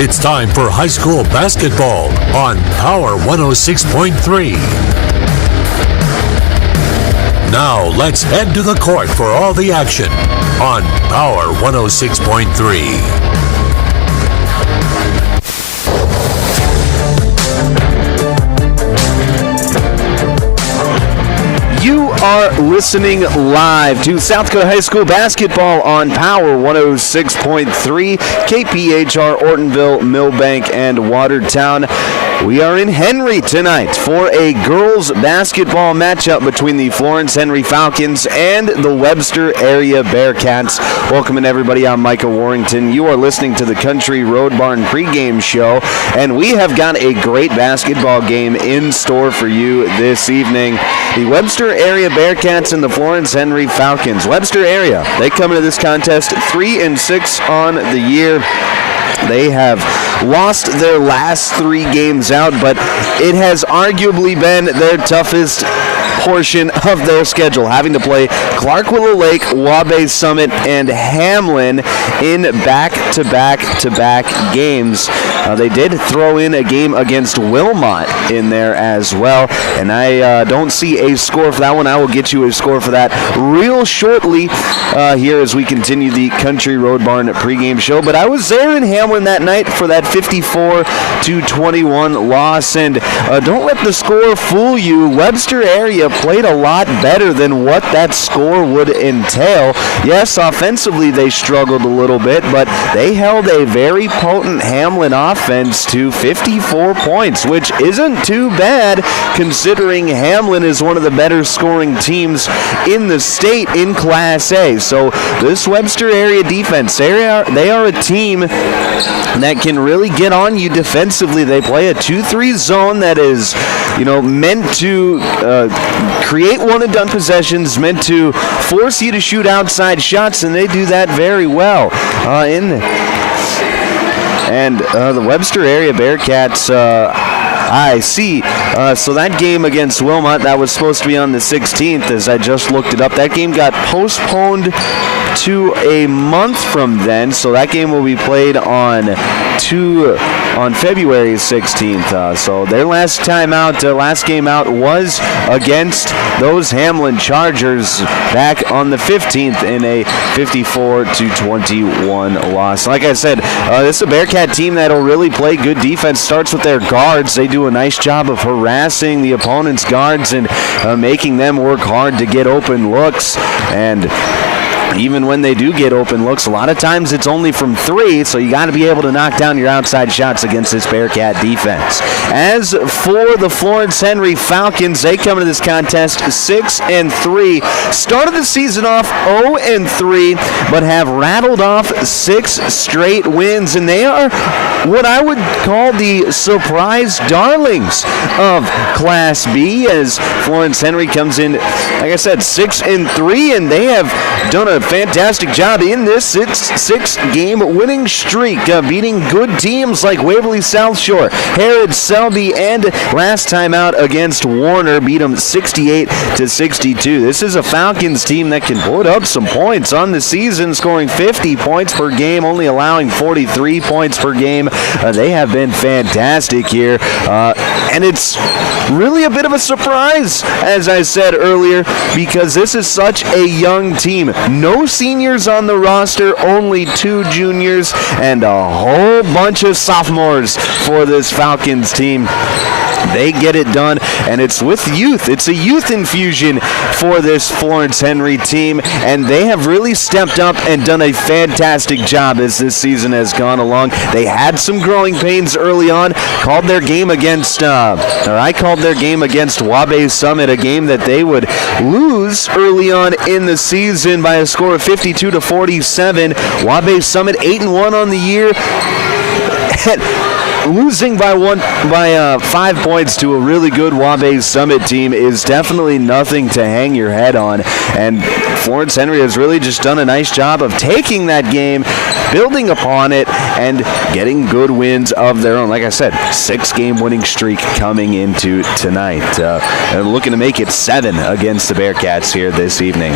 It's time for high school basketball on Power 106.3. Now let's head to the court for all the action on Power 106.3. You are listening live to South Dakota High School basketball on Power 106.3, KPHR, Ortonville, Millbank, and Watertown. We are in Henry tonight for a girls basketball matchup between the Florence Henry Falcons and the Webster area Bearcats. Welcome everybody. I'm Micah Warrington. You are listening to the Country Road Barn pregame show, and we have got a great basketball game in store for you this evening. The Webster area Bearcats and the Florence Henry Falcons. Webster area, they come into this contest 3-6 on the year. They have lost their last 3 games out, but it has arguably been their toughest portion of their schedule, having to play Clark Willow Lake, Wabash Summit, and Hamlin in back-to-back games. They did throw in a game against Wilmot in there as well, and I don't see a score for that one. I will get you a score for that real shortly here as we continue the Country Road Barn pregame show. But I was there in Hamlin that night for that 54-21 loss, and don't let the score fool you. Webster area played a lot better than what that score would entail. Yes, offensively they struggled a little bit, but they held a very potent Hamlin offense to 54 points, which isn't too bad considering Hamlin is one of the better scoring teams in the state in Class A. So this Webster area defense, they are a team that can really get on you defensively. They play a 2-3 zone that is, meant to create one-and-done possessions, meant to force you to shoot outside shots, and they do that very well. The Webster area Bearcats, I see. So that game against Wilmot, that was supposed to be on the 16th, as I just looked it up. That game got postponed to a month from then, so that game will be played on February 16th. So their last game out was against those Hamlin Chargers back on the 15th in a 54-21 loss. Like I said, this is a Bearcat team that'll really play good defense. Starts with their guards. They do a nice job of harassing the opponent's guards and making them work hard to get open looks. And even when they do get open looks, a lot of times it's only from 3, so you got to be able to knock down your outside shots against this Bearcat defense. As for the Florence Henry Falcons, they come into this contest 6-3. Started the season off 0-3, but have rattled off 6 straight wins, and they are what I would call the surprise darlings of Class B, as Florence Henry comes in, like I said, 6-3, and they have done a fantastic job in this 6-game winning streak, beating good teams like Waverly South Shore, Harrod, Selby, and last time out against Warner, beat them 68-62. This is a Falcons team that can put up some points on the season, scoring 50 points per game, only allowing 43 points per game. They have been fantastic here, and it's really a bit of a surprise, as I said earlier, because this is such a young team. No seniors on the roster, only 2 juniors, and a whole bunch of sophomores for this Falcons team. They get it done, and it's with youth. It's a youth infusion for this Florence Henry team, and they have really stepped up and done a fantastic job as this season has gone along. They had some growing pains early on. I called their game against Wabash Summit, a game that they would lose early on in the season by a score of 52-47. Wabash Summit 8-1 on the year. Losing by 5 points to a really good Wabash Summit team is definitely nothing to hang your head on. And Florence Henry has really just done a nice job of taking that game, building upon it, and getting good wins of their own. Like I said, 6-game winning streak coming into tonight. And looking to make it 7 against the Bearcats here this evening.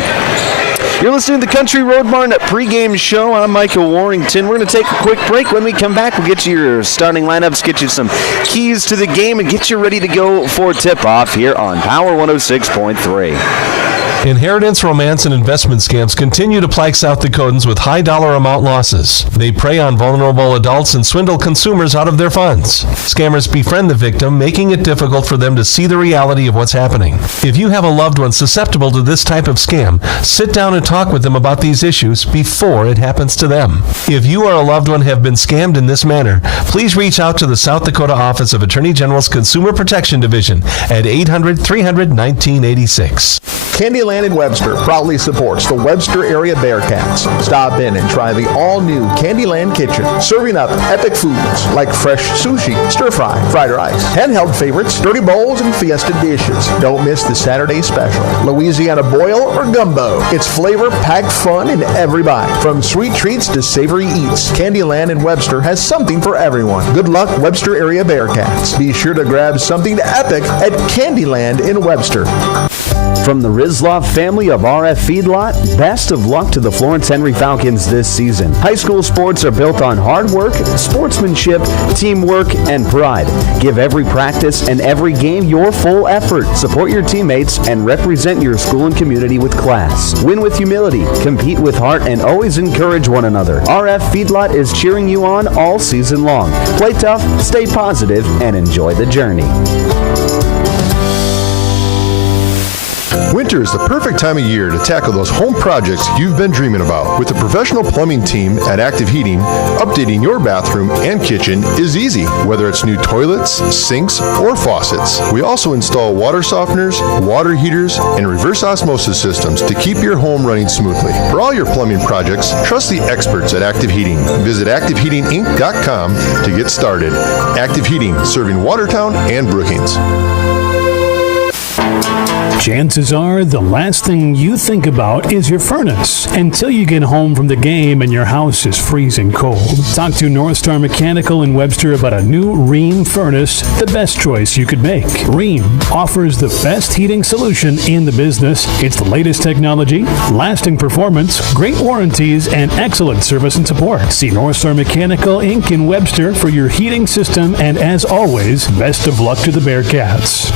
You're listening to the Country Road Barn pregame show. I'm Michael Warrington. We're going to take a quick break. When we come back, we'll get you your starting lineups, get you some keys to the game, and get you ready to go for tip-off here on Power 106.3. Inheritance, romance, and investment scams continue to plague South Dakotans with high dollar amount losses. They prey on vulnerable adults and swindle consumers out of their funds. Scammers befriend the victim, making it difficult for them to see the reality of what's happening. If you have a loved one susceptible to this type of scam, sit down and talk with them about these issues before it happens to them. If you or a loved one have been scammed in this manner, please reach out to the South Dakota Office of Attorney General's Consumer Protection Division at 800-300-1986. Candyland in Webster proudly supports the Webster area Bearcats. Stop in and try the all-new Candyland Kitchen, serving up epic foods like fresh sushi, stir-fry, fried rice, handheld favorites, dirty bowls, and fiesta dishes. Don't miss the Saturday special, Louisiana boil or gumbo. It's flavor-packed fun in every bite. From sweet treats to savory eats, Candyland in Webster has something for everyone. Good luck, Webster area Bearcats. Be sure to grab something epic at Candyland in Webster. From the Rizlov family of RF Feedlot, best of luck to the Florence Henry Falcons this season. High school sports are built on hard work, sportsmanship, teamwork, and pride. Give every practice and every game your full effort. Support your teammates and represent your school and community with class. Win with humility, compete with heart, and always encourage one another. RF Feedlot is cheering you on all season long. Play tough, stay positive, and enjoy the journey. Winter is the perfect time of year to tackle those home projects you've been dreaming about. With the professional plumbing team at Active Heating, updating your bathroom and kitchen is easy, whether it's new toilets, sinks, or faucets. We also install water softeners, water heaters, and reverse osmosis systems to keep your home running smoothly. For all your plumbing projects, trust the experts at Active Heating. Visit ActiveHeatingInc.com to get started. Active Heating, serving Watertown and Brookings. Chances are the last thing you think about is your furnace until you get home from the game and your house is freezing cold. Talk to North Star Mechanical in Webster about a new Rheem furnace, the best choice you could make. Rheem offers the best heating solution in the business. It's the latest technology, lasting performance, great warranties, and excellent service and support. See North Star Mechanical Inc. in Webster for your heating system, and as always, best of luck to the Bearcats.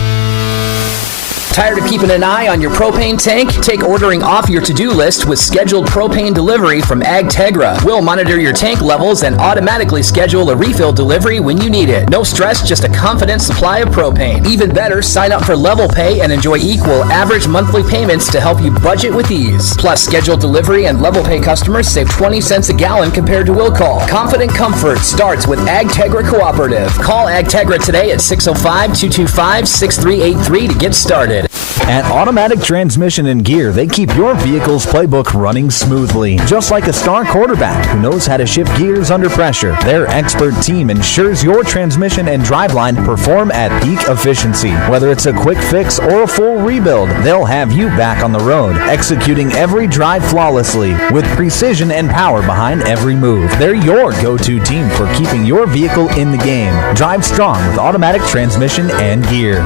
Tired of keeping an eye on your propane tank? Take ordering off your to-do list with scheduled propane delivery from AgTegra. We'll monitor your tank levels and automatically schedule a refill delivery when you need it. No stress, just a confident supply of propane. Even better, sign up for Level Pay and enjoy equal average monthly payments to help you budget with ease. Plus, scheduled delivery and Level Pay customers save 20 cents a gallon compared to will call. Confident comfort starts with AgTegra Cooperative. Call AgTegra today at 605-225-6383 to get started. At Automatic Transmission and Gear, they keep your vehicle's playbook running smoothly. Just like a star quarterback who knows how to shift gears under pressure, their expert team ensures your transmission and driveline perform at peak efficiency. Whether it's a quick fix or a full rebuild, they'll have you back on the road, executing every drive flawlessly with precision and power behind every move. They're your go-to team for keeping your vehicle in the game. Drive strong with Automatic Transmission and Gear.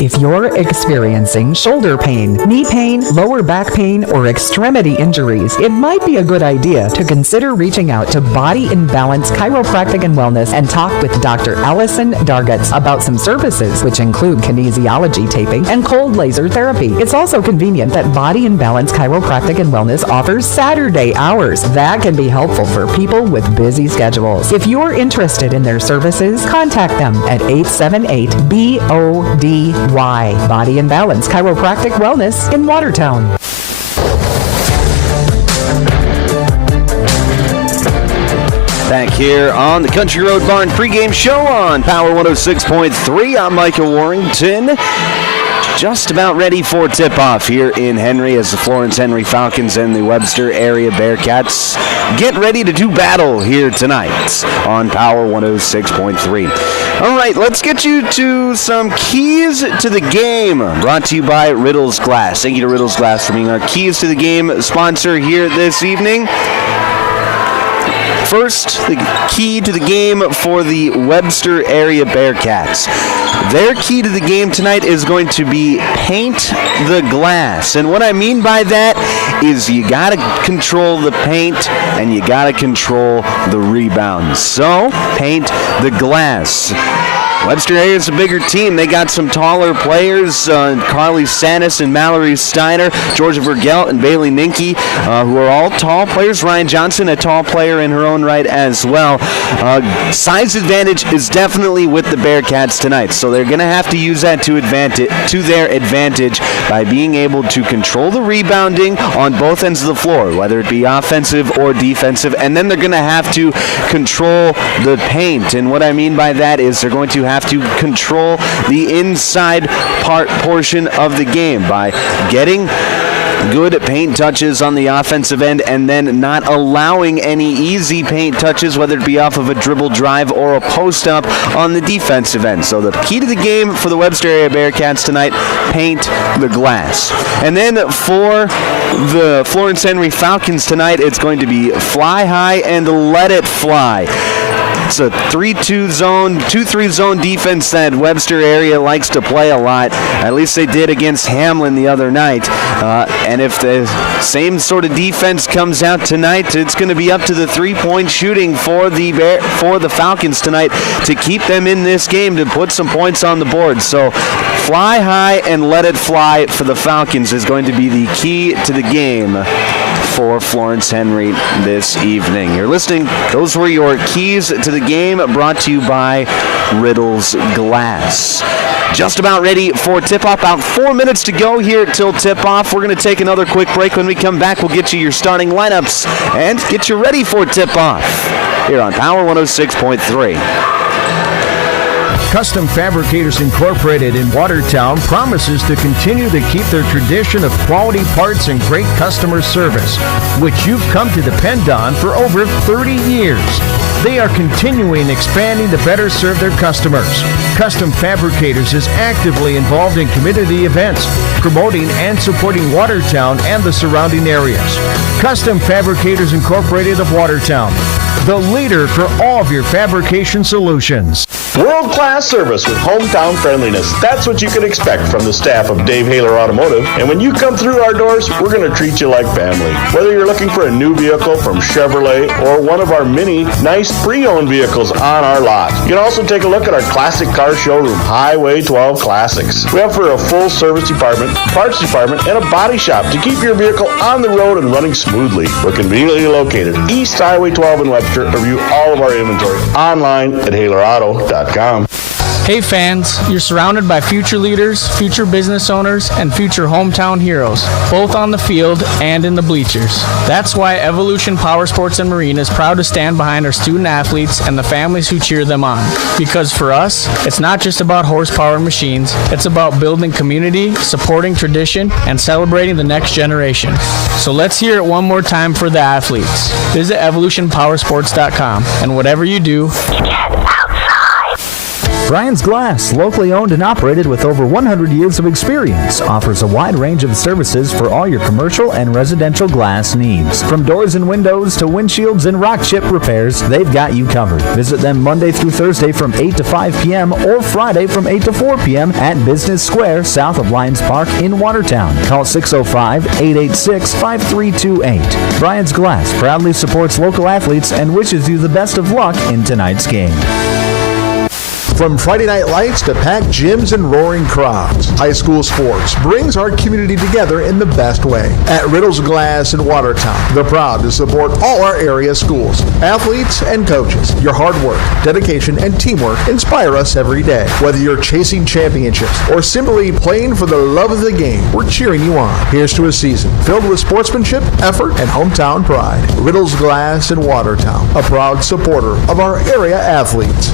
If you're experiencing shoulder pain, knee pain, lower back pain, or extremity injuries, it might be a good idea to consider reaching out to Body in Balance Chiropractic and Wellness and talk with Dr. Allison Dargutz about some services, which include kinesiology taping and cold laser therapy. It's also convenient that Body in Balance Chiropractic and Wellness offers Saturday hours. That can be helpful for people with busy schedules. If you're interested in their services, contact them at 878-BODY. Body and Balance Chiropractic Wellness in Watertown. Back here on the Country Road Barn pregame show on Power 106.3. I'm Michael Warrington. Just about ready for tip-off here in Henry as the Florence Henry Falcons and the Webster area Bearcats get ready to do battle here tonight on Power 106.3. All right, let's get you to some keys to the game, brought to you by Riddles Glass. Thank you to Riddles Glass for being our keys to the game sponsor here this evening. First, the key to the game for the Webster area Bearcats. Their key to the game tonight is going to be paint the glass. And what I mean by that is you got to control the paint and you got to control the rebounds. So, paint the glass. Webster area is a bigger team. They got some taller players, Carly Sanis and Mallory Steiner, Georgia Vergelt and Bailey Ninke, who are all tall players. Ryan Johnson, a tall player in her own right as well. Size advantage is definitely with the Bearcats tonight, so they're going to have to use that to their advantage by being able to control the rebounding on both ends of the floor, whether it be offensive or defensive, and then they're going to have to control the paint. And what I mean by that is they're going to have to control the inside portion of the game by getting good paint touches on the offensive end and then not allowing any easy paint touches, whether it be off of a dribble drive or a post up on the defensive end. So the key to the game for the Webster area Bearcats tonight, paint the glass. And then for the Florence Henry Falcons tonight, it's going to be fly high and let it fly. It's a 3-2 zone, 2-3 zone defense that Webster area likes to play a lot. At least they did against Hamlin the other night. And if the same sort of defense comes out tonight, it's going to be up to the three-point shooting for the Falcons tonight to keep them in this game, to put some points on the board. So fly high and let it fly for the Falcons is going to be the key to the game for Florence Henry this evening. You're listening. Those were your keys to the game, brought to you by Riddle's Glass. Just about ready for tip-off. About 4 minutes to go here till tip-off. We're going to take another quick break. When we come back, we'll get you your starting lineups and get you ready for tip-off here on Power 106.3. Custom Fabricators Incorporated in Watertown promises to continue to keep their tradition of quality parts and great customer service, which you've come to depend on for over 30 years. They are continuing expanding to better serve their customers. Custom Fabricators is actively involved in community events, promoting and supporting Watertown and the surrounding areas. Custom Fabricators Incorporated of Watertown, the leader for all of your fabrication solutions. World-class service with hometown friendliness. That's what you can expect from the staff of Dave Haler Automotive. And when you come through our doors, we're going to treat you like family. Whether you're looking for a new vehicle from Chevrolet or one of our many nice pre-owned vehicles on our lot. You can also take a look at our classic car showroom, Highway 12 Classics. We offer a full service department, parts department, and a body shop to keep your vehicle on the road and running smoothly. We're conveniently located East Highway 12 in Webster. Review all of our inventory online at HalerAuto.com. Hey fans, you're surrounded by future leaders, future business owners, and future hometown heroes, both on the field and in the bleachers. That's why Evolution Power Sports and Marine is proud to stand behind our student athletes and the families who cheer them on. Because for us, it's not just about horsepower and machines, it's about building community, supporting tradition, and celebrating the next generation. So let's hear it one more time for the athletes. Visit evolutionpowersports.com, and whatever you do, Brian's Glass, locally owned and operated with over 100 years of experience, offers a wide range of services for all your commercial and residential glass needs. From doors and windows to windshields and rock chip repairs, they've got you covered. Visit them Monday through Thursday from 8 to 5 p.m. or Friday from 8 to 4 p.m. at Business Square, south of Lions Park in Watertown. Call 605-886-5328. Brian's Glass proudly supports local athletes and wishes you the best of luck in tonight's game. From Friday night lights to packed gyms and roaring crowds, high school sports brings our community together in the best way. At Riddle's Glass in Watertown, they're proud to support all our area schools, athletes, and coaches. Your hard work, dedication, and teamwork inspire us every day. Whether you're chasing championships or simply playing for the love of the game, we're cheering you on. Here's to a season filled with sportsmanship, effort, and hometown pride. Riddle's Glass in Watertown, a proud supporter of our area athletes.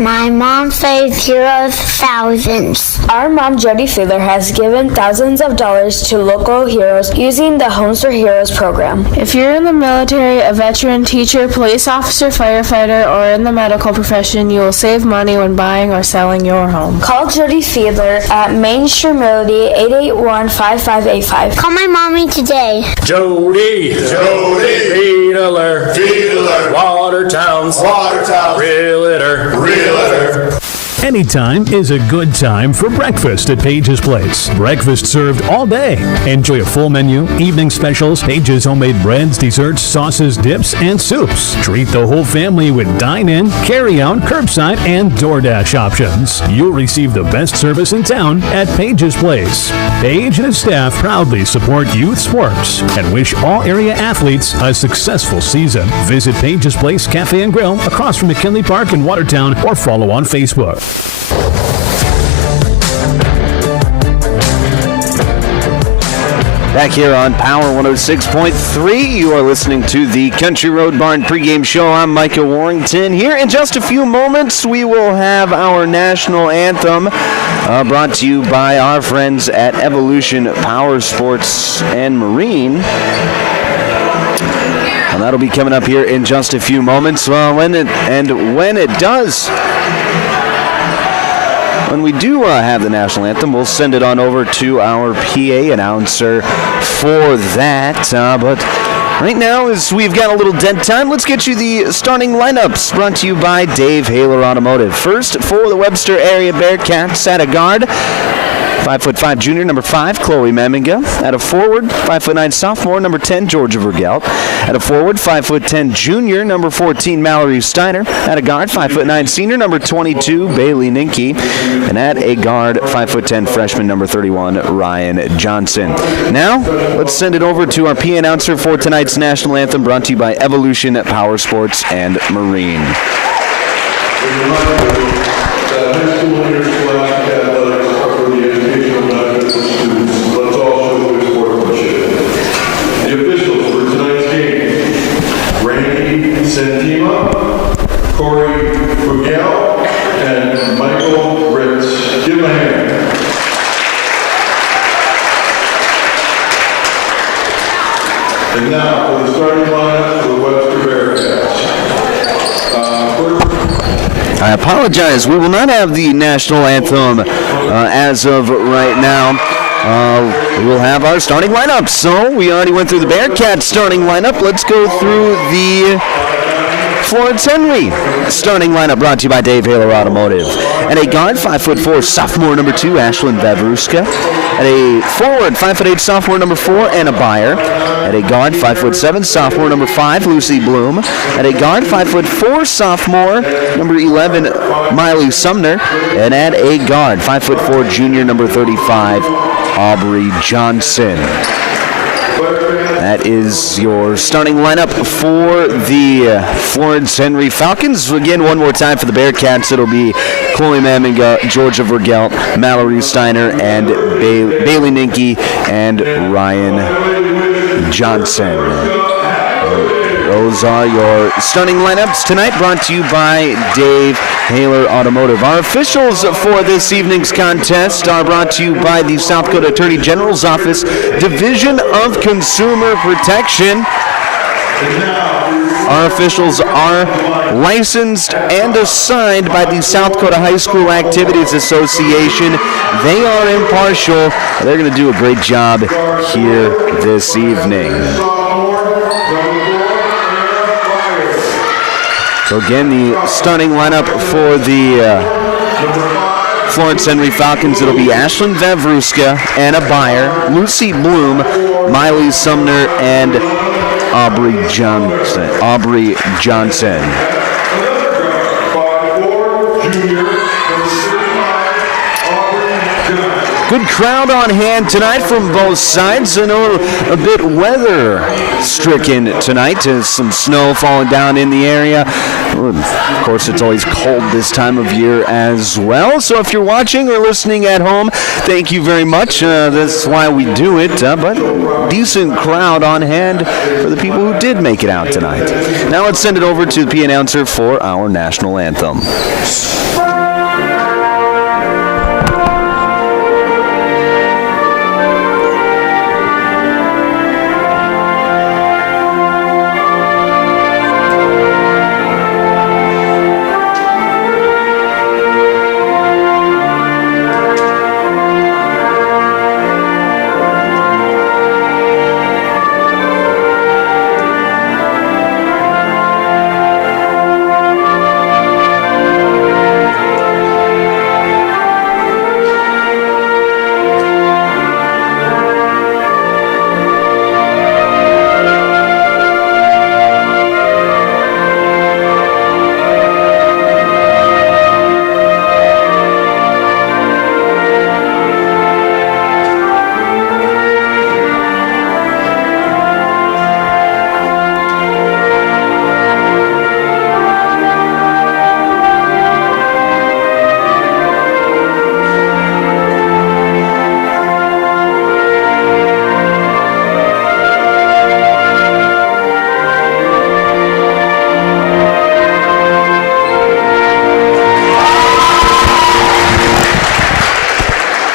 My mom saves heroes thousands. Our mom, Jody Fiedler, has given thousands of dollars to local heroes using the Homes for Heroes program. If you're in the military, a veteran, teacher, police officer, firefighter, or in the medical profession, you will save money when buying or selling your home. Call Jody Fiedler at Main Street Melody 881-5585. Call my mommy today. Jody Fiedler. Watertown's Realtor. Anytime is a good time for breakfast at Page's Place. Breakfast served all day. Enjoy a full menu, evening specials, Page's homemade breads, desserts, sauces, dips, and soups. Treat the whole family with dine-in, carry-out, curbside, and DoorDash options. You'll receive the best service in town at Page's Place. Page and his staff proudly support youth sports and wish all area athletes a successful season. Visit Page's Place Cafe and Grill across from McKinley Park in Watertown or follow on Facebook. Back here on Power 106.3, you are listening to the Country Road Barn pregame show. I'm Micah Warrington. Here in just a few moments, we will have our national anthem brought to you by our friends at Evolution Power Sports and Marine. And that'll be coming up here in just a few moments. When it does... When we do have the national anthem, we'll send it on over to our PA announcer for that. But right now, as we've got a little dead time, let's get you the starting lineups brought to you by Dave Haler Automotive. First, for the Webster area Bearcats at a guard, 5'5" junior, number 5, Chloe Meminga. At a forward, 5'9" sophomore, number 10, Georgia Vergelt. At a forward, 5'10" junior, number 14, Mallory Steiner. At a guard, 5'9" senior, number 22, Bailey Ninke. And at a guard, 5'10" freshman, number 31, Ryan Johnson. Now, let's send it over to our PA announcer for tonight's national anthem, brought to you by Evolution Power Sports and Marine. And now for the starting lineup for the Webster Bearcats. I apologize. We will not have the national anthem as of right now. We'll have our starting lineup. So we already went through the Bearcats starting lineup. Let's go through the Florence Henry starting lineup, brought to you by Dave Haler Automotive. At a guard, 5'4", sophomore number 2, Ashlyn Vavruska. At a forward, 5'8", sophomore number 4, Anna Beyer. At a guard, 5'7", sophomore number 5, Lucy Bloom. At a guard, 5'4", sophomore number 11, Miley Sumner. And at a guard, 5'4", junior number 35, Aubrey Johnson. That is your starting lineup for the Florence Henry Falcons. Again, one more time for the Bearcats, it'll be Chloe Maminga, Georgia Vergelt, Mallory Steiner, and Bailey Ninke, and Ryan Johnson. Those are your starting lineups tonight, brought to you by Dave Haler Automotive. Our officials for this evening's contest are brought to you by the South Dakota Attorney General's Office, Division of Consumer Protection. Our officials are licensed and assigned by the South Dakota High School Activities Association. They are impartial. They're going to do a great job here this evening. So again, the starting lineup for the Florence Henry Falcons, it'll be Ashlyn Vavruska, Anna Beyer, Lucy Bloom, Miley Sumner, and Aubrey Johnson. Good crowd on hand tonight from both sides. I know a bit weather-stricken tonight. There's some snow falling down in the area. Of course, it's always cold this time of year as well. So if you're watching or listening at home, thank you very much. That's why we do it. But decent crowd on hand for the people who did make it out tonight. Now let's send it over to the PA announcer for our national anthem.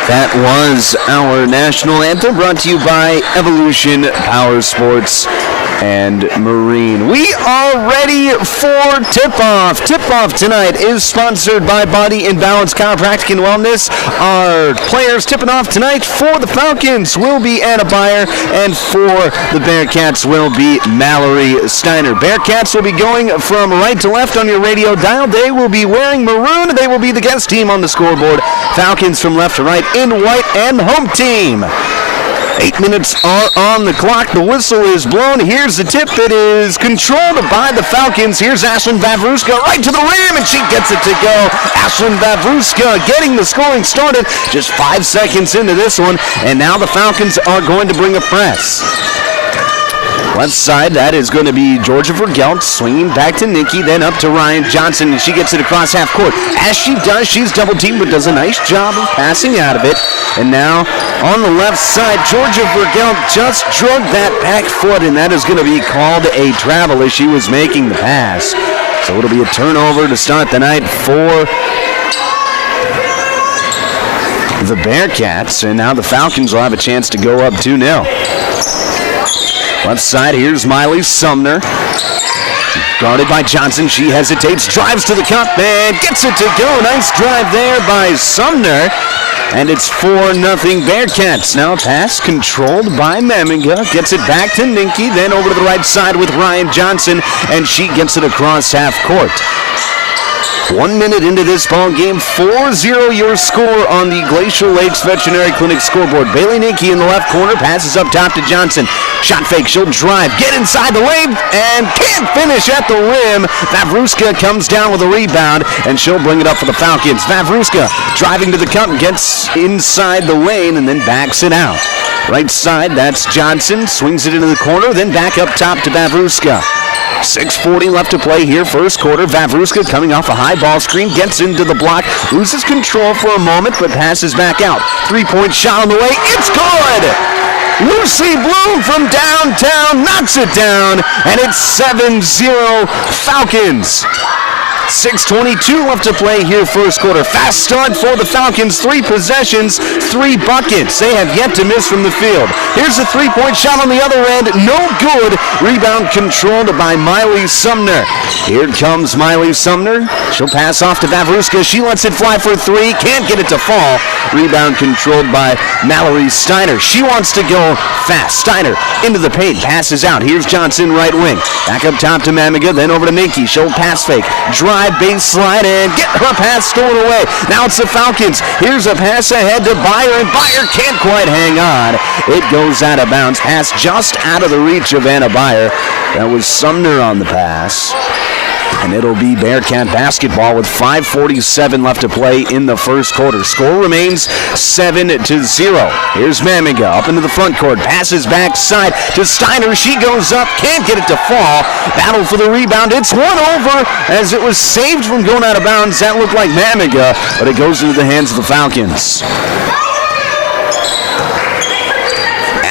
That was our national anthem, brought to you by Evolution Power Sports and Marine. We are ready for tip-off. Tip-off tonight is sponsored by Body and Balance Chiropractic and Wellness. Our players tipping off tonight for the Falcons will be Anna Beyer, and for the Bearcats will be Mallory Steiner. Bearcats will be going from right to left on your radio dial. They will be wearing maroon. They will be the guest team on the scoreboard. Falcons from left to right in white and the home team. 8 minutes are on the clock. The whistle is blown. Here's the tip. It is controlled by the Falcons. Here's Ashlyn Vavruska right to the rim, and she gets it to go. Ashlyn Vavruska getting the scoring started just 5 seconds into this one, and now the Falcons are going to bring a press. Left side, that is going to be Georgia Vergelt, swinging back to Nikki, then up to Ryan Johnson, and she gets it across half court. As she does, she's double-teamed, but does a nice job of passing out of it. And now, on the left side, Georgia Vergelt just drug that back foot, and that is going to be called a travel as she was making the pass. So it'll be a turnover to start the night for the Bearcats, and now the Falcons will have a chance to go up 2-0. Left side, here's Miley Sumner. Guarded by Johnson, she hesitates, drives to the cup, and gets it to go. Nice drive there by Sumner. And it's 4-0 Bearcats. Now pass controlled by Memiga. Gets it back to Ninky, then over to the right side with Ryan Johnson, and she gets it across half court. 1 minute into this ball game, 4-0 your score on the Glacial Lakes Veterinary Clinic scoreboard. Bailey Ninky in the left corner, passes up top to Johnson. Shot fake, she'll drive, get inside the lane, and can't finish at the rim. Vavruska comes down with a rebound, and she'll bring it up for the Falcons. Vavruska driving to the cup, gets inside the lane, and then backs it out. Right side, that's Johnson, swings it into the corner, then back up top to Vavruska. 6:40 left to play here, first quarter. Vavruska coming off a high ball screen, gets into the block, loses control for a moment, but passes back out. 3-point shot on the way. It's good! Lucy Bloom from downtown knocks it down, and it's 7-0 Falcons. 6:22 left to play here, first quarter. Fast start for the Falcons. 3 possessions, 3 buckets. They have yet to miss from the field. Here's a 3-point shot on the other end. No good. Rebound controlled by Miley Sumner. Here comes Miley Sumner. She'll pass off to Vavruska. She lets it fly for 3. Can't get it to fall. Rebound controlled by Mallory Steiner. She wants to go fast. Steiner into the paint. Passes out. Here's Johnson, right wing. Back up top to Mamiga. Then over to Ninky. She'll pass fake. Drive baseline and get her pass stolen away. Now it's the Falcons. Here's a pass ahead to Beyer, and Beyer can't quite hang on. It goes out of bounds. Pass just out of the reach of Anna Beyer. That was Sumner on the pass. And it'll be Bearcat basketball with 5:47 left to play in the first quarter. Score remains 7-0. Here's Mamiga up into the front court. Passes backside to Steiner. She goes up. Can't get it to fall. Battle for the rebound. It's one over as it was saved from going out of bounds. That looked like Mamiga, but it goes into the hands of the Falcons.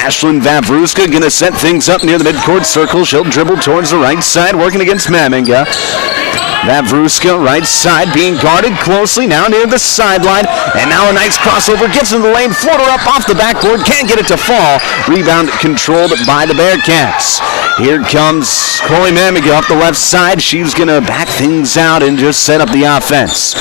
Ashlyn Vavruska going to set things up near the midcourt circle. She'll dribble towards the right side, working against Mamiga. Vavruska, right side, being guarded closely, now near the sideline. And now a nice crossover, gets in the lane, floater up off the backboard, can't get it to fall. Rebound controlled by the Bearcats. Here comes Chloe Mamiga up the left side. She's going to back things out and just set up the offense.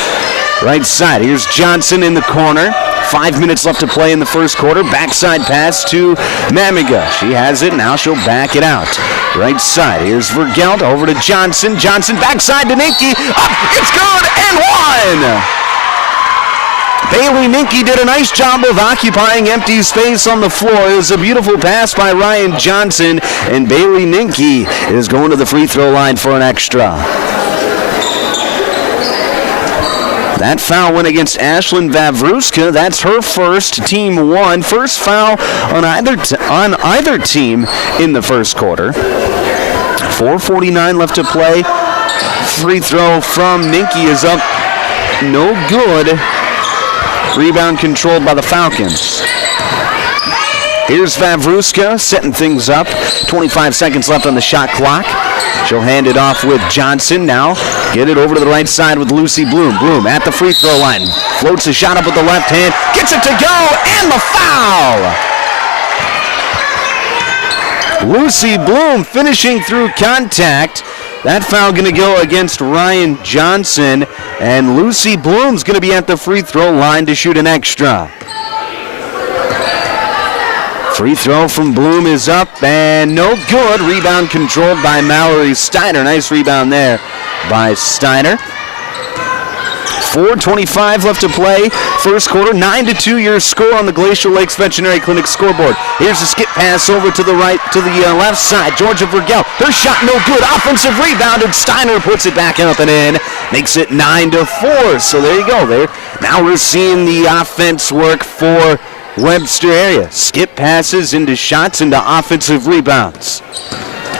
Right side, here's Johnson in the corner. 5 minutes left to play in the first quarter. Backside pass to Mamiga. She has it. Now she'll back it out. Right side. Here's Vergelt over to Johnson. Johnson backside to Ninky. Up. It's good and one. Bailey Ninky did a nice job of occupying empty space on the floor. It was a beautiful pass by Ryan Johnson. And Bailey Ninky is going to the free throw line for an extra. That foul went against Ashlyn Vavruska. That's her first, team 1. First foul on either team in the first quarter. 4:49 left to play. Free throw from Ninky is up. No good. Rebound controlled by the Falcons. Here's Vavruska setting things up. 25 seconds left on the shot clock. She'll hand it off with Johnson now. Get it over to the right side with Lucy Bloom. Bloom at the free throw line. Floats a shot up with the left hand. Gets it to go, and the foul! Lucy Bloom finishing through contact. That foul going to go against Ryan Johnson, and Lucy Bloom's going to be at the free throw line to shoot an extra. Free throw from Bloom is up and no good. Rebound controlled by Mallory Steiner. Nice rebound there by Steiner. 4:25 left to play. First quarter, 9-2 your score on the Glacial Lakes Veterinary Clinic scoreboard. Here's a skip pass over to the right, to the left side. Georgia Vergel, her shot no good. Offensive rebound, and Steiner puts it back up and in. Makes it 9-4. So there you go. There. Now we're seeing the offense work for Webster area. Skip passes into shots, into offensive rebounds.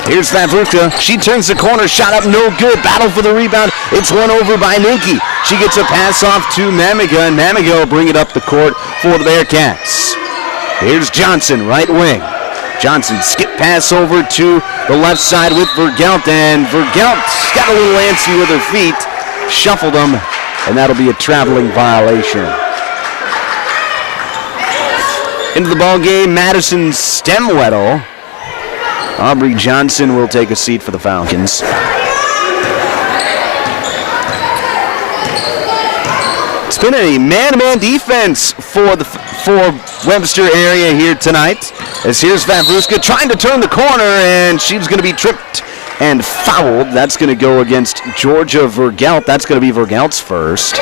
Here's Vavruka. She turns the corner. Shot up, no good. Battle for the rebound. It's won over by Ninky. She gets a pass off to Mamiga, and Mamiga will bring it up the court for the Bearcats. Here's Johnson, right wing. Johnson, skip pass over to the left side with Vergelt, and Vergelt's got a little antsy with her feet. Shuffled them, and that'll be a traveling violation. Into the ball game, Madison Stemwedel. Aubrey Johnson will take a seat for the Falcons. It's been a man-to-man defense for Webster area here tonight. As here's Vavruska trying to turn the corner, and she's going to be tripped and fouled. That's going to go against Georgia Vergelt. That's going to be Vergelt's first.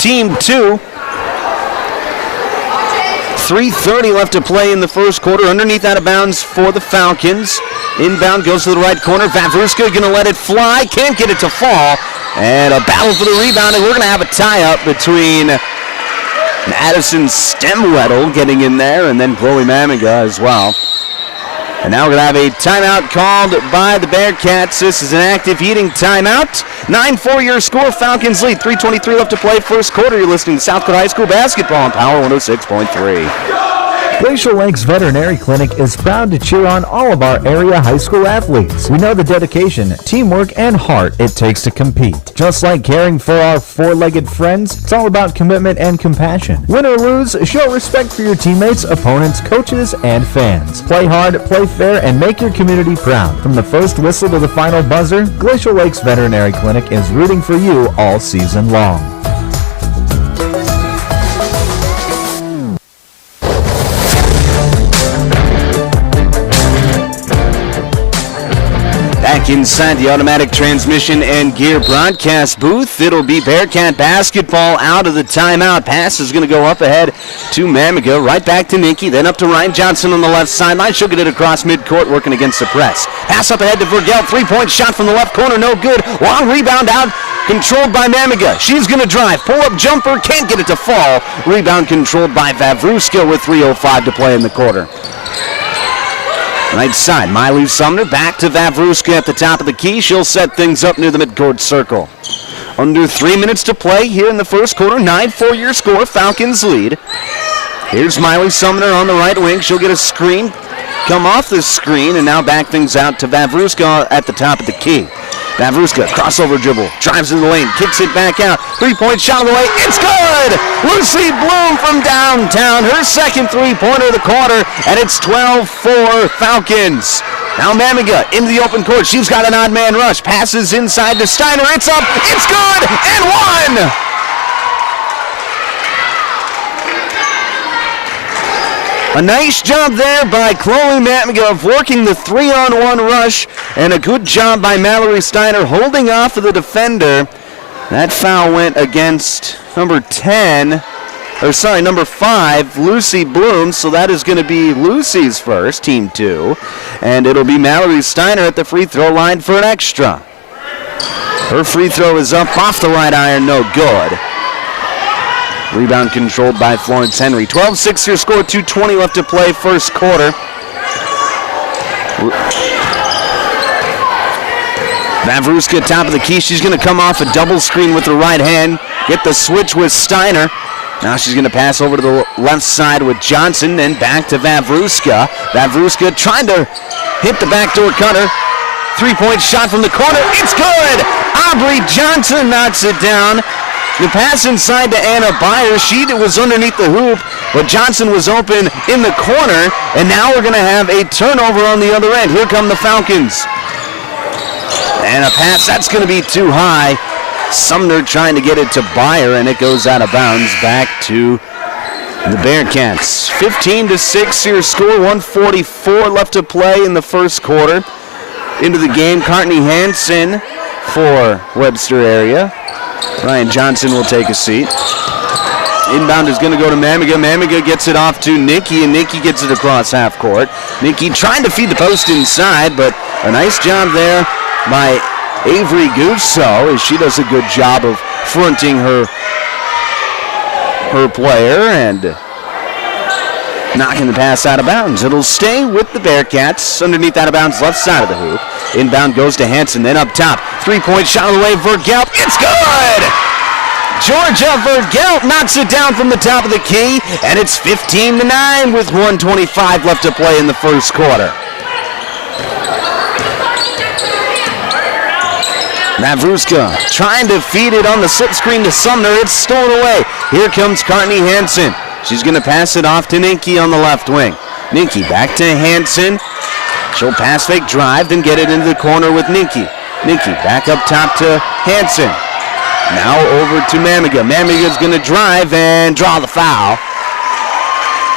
Team 2. 3:30 left to play in the first quarter. Underneath out of bounds for the Falcons. Inbound goes to the right corner. Vavruska going to let it fly. Can't get it to fall. And a battle for the rebound. And we're going to have a tie-up between Madison Stemwedel getting in there and then Chloe Mamiga as well. And now we're going to have a timeout called by the Bearcats. This is an active heating timeout. 9-4 your score. Falcons lead. 3:23 left to play first quarter. You're listening to South Dakota High School basketball on Power 106.3. Glacial Lakes Veterinary Clinic is proud to cheer on all of our area high school athletes. We know the dedication, teamwork, and heart it takes to compete. Just like caring for our four-legged friends, it's all about commitment and compassion. Win or lose, show respect for your teammates, opponents, coaches, and fans. Play hard, play fair, and make your community proud. From the first whistle to the final buzzer, Glacial Lakes Veterinary Clinic is rooting for you all season long. Back inside the automatic transmission and gear broadcast booth, it'll be Bearcat basketball out of the timeout. Pass is going to go up ahead to Mamiga, right back to Ninky, then up to Ryan Johnson on the left sideline. She'll get it across midcourt, working against the press. Pass up ahead to Vergel, three-point shot from the left corner, no good. Long rebound out, controlled by Mamiga. She's going to drive, pull-up jumper, can't get it to fall. Rebound controlled by Vavruska with 3:05 to play in the quarter. Right side, Miley Sumner back to Vavruska at the top of the key. She'll set things up near the midcourt circle. Under 3 minutes to play here in the first quarter. 9-4 your score. Falcons lead. Here's Miley Sumner on the right wing. She'll get a screen, come off the screen, and now back things out to Vavruska at the top of the key. Vavruska, crossover dribble, drives in the lane, kicks it back out. Three-point shot on the way. It's good! Lucy Bloom from downtown. Her second three-pointer of the quarter, and it's 12-4 Falcons. Now Mamiga into the open court. She's got an odd man rush. Passes inside to Steiner. It's up. It's good! And one! A nice job there by Chloe Mamiga of working the 3-on-1 rush, and a good job by Mallory Steiner holding off of the defender. That foul went against number 5, Lucy Bloom, so that is going to be Lucy's first, team 2, and it'll be Mallory Steiner at the free throw line for an extra. Her free throw is up off the right iron, no good. Rebound controlled by Florence Henry. 12-6 your score, 2:20 left to play first quarter. Vavruska top of the key. She's going to come off a double screen with her right hand. Get the switch with Steiner. Now she's going to pass over to the left side with Johnson, then back to Vavruska. Vavruska trying to hit the backdoor cutter. 3-point shot from the corner. It's good! Aubrey Johnson knocks it down. The pass inside to Anna Byer. She was underneath the hoop, but Johnson was open in the corner, and now we're going to have a turnover on the other end. Here come the Falcons. And a pass, that's going to be too high. Sumner trying to get it to Byer, and it goes out of bounds back to the Bearcats. 15-6 your score, 1:44 left to play in the first quarter. Into the game, Courtney Hansen for Webster area. Ryan Johnson will take a seat. Inbound is going to go to Mamiga. Mamiga gets it off to Nikki, and Nikki gets it across half court. Nikki trying to feed the post inside, but a nice job there by Avery Gusso as she does a good job of fronting her player and knocking the pass out of bounds. It'll stay with the Bearcats underneath out of bounds left side of the hoop. Inbound goes to Hansen, then up top. 3-point shot on the way, Vergelt. It's good! Georgia Vergelt knocks it down from the top of the key, and it's 15-9 with 1:25 left to play in the first quarter. Mavruska trying to feed it on the slip screen to Sumner. It's stolen away. Here comes Courtney Hansen. She's going to pass it off to Ninky on the left wing. Ninky back to Hansen. She'll pass fake drive, then get it into the corner with Ninky. Ninky back up top to Hansen. Now over to Mamiga. Mamiga's going to drive and draw the foul.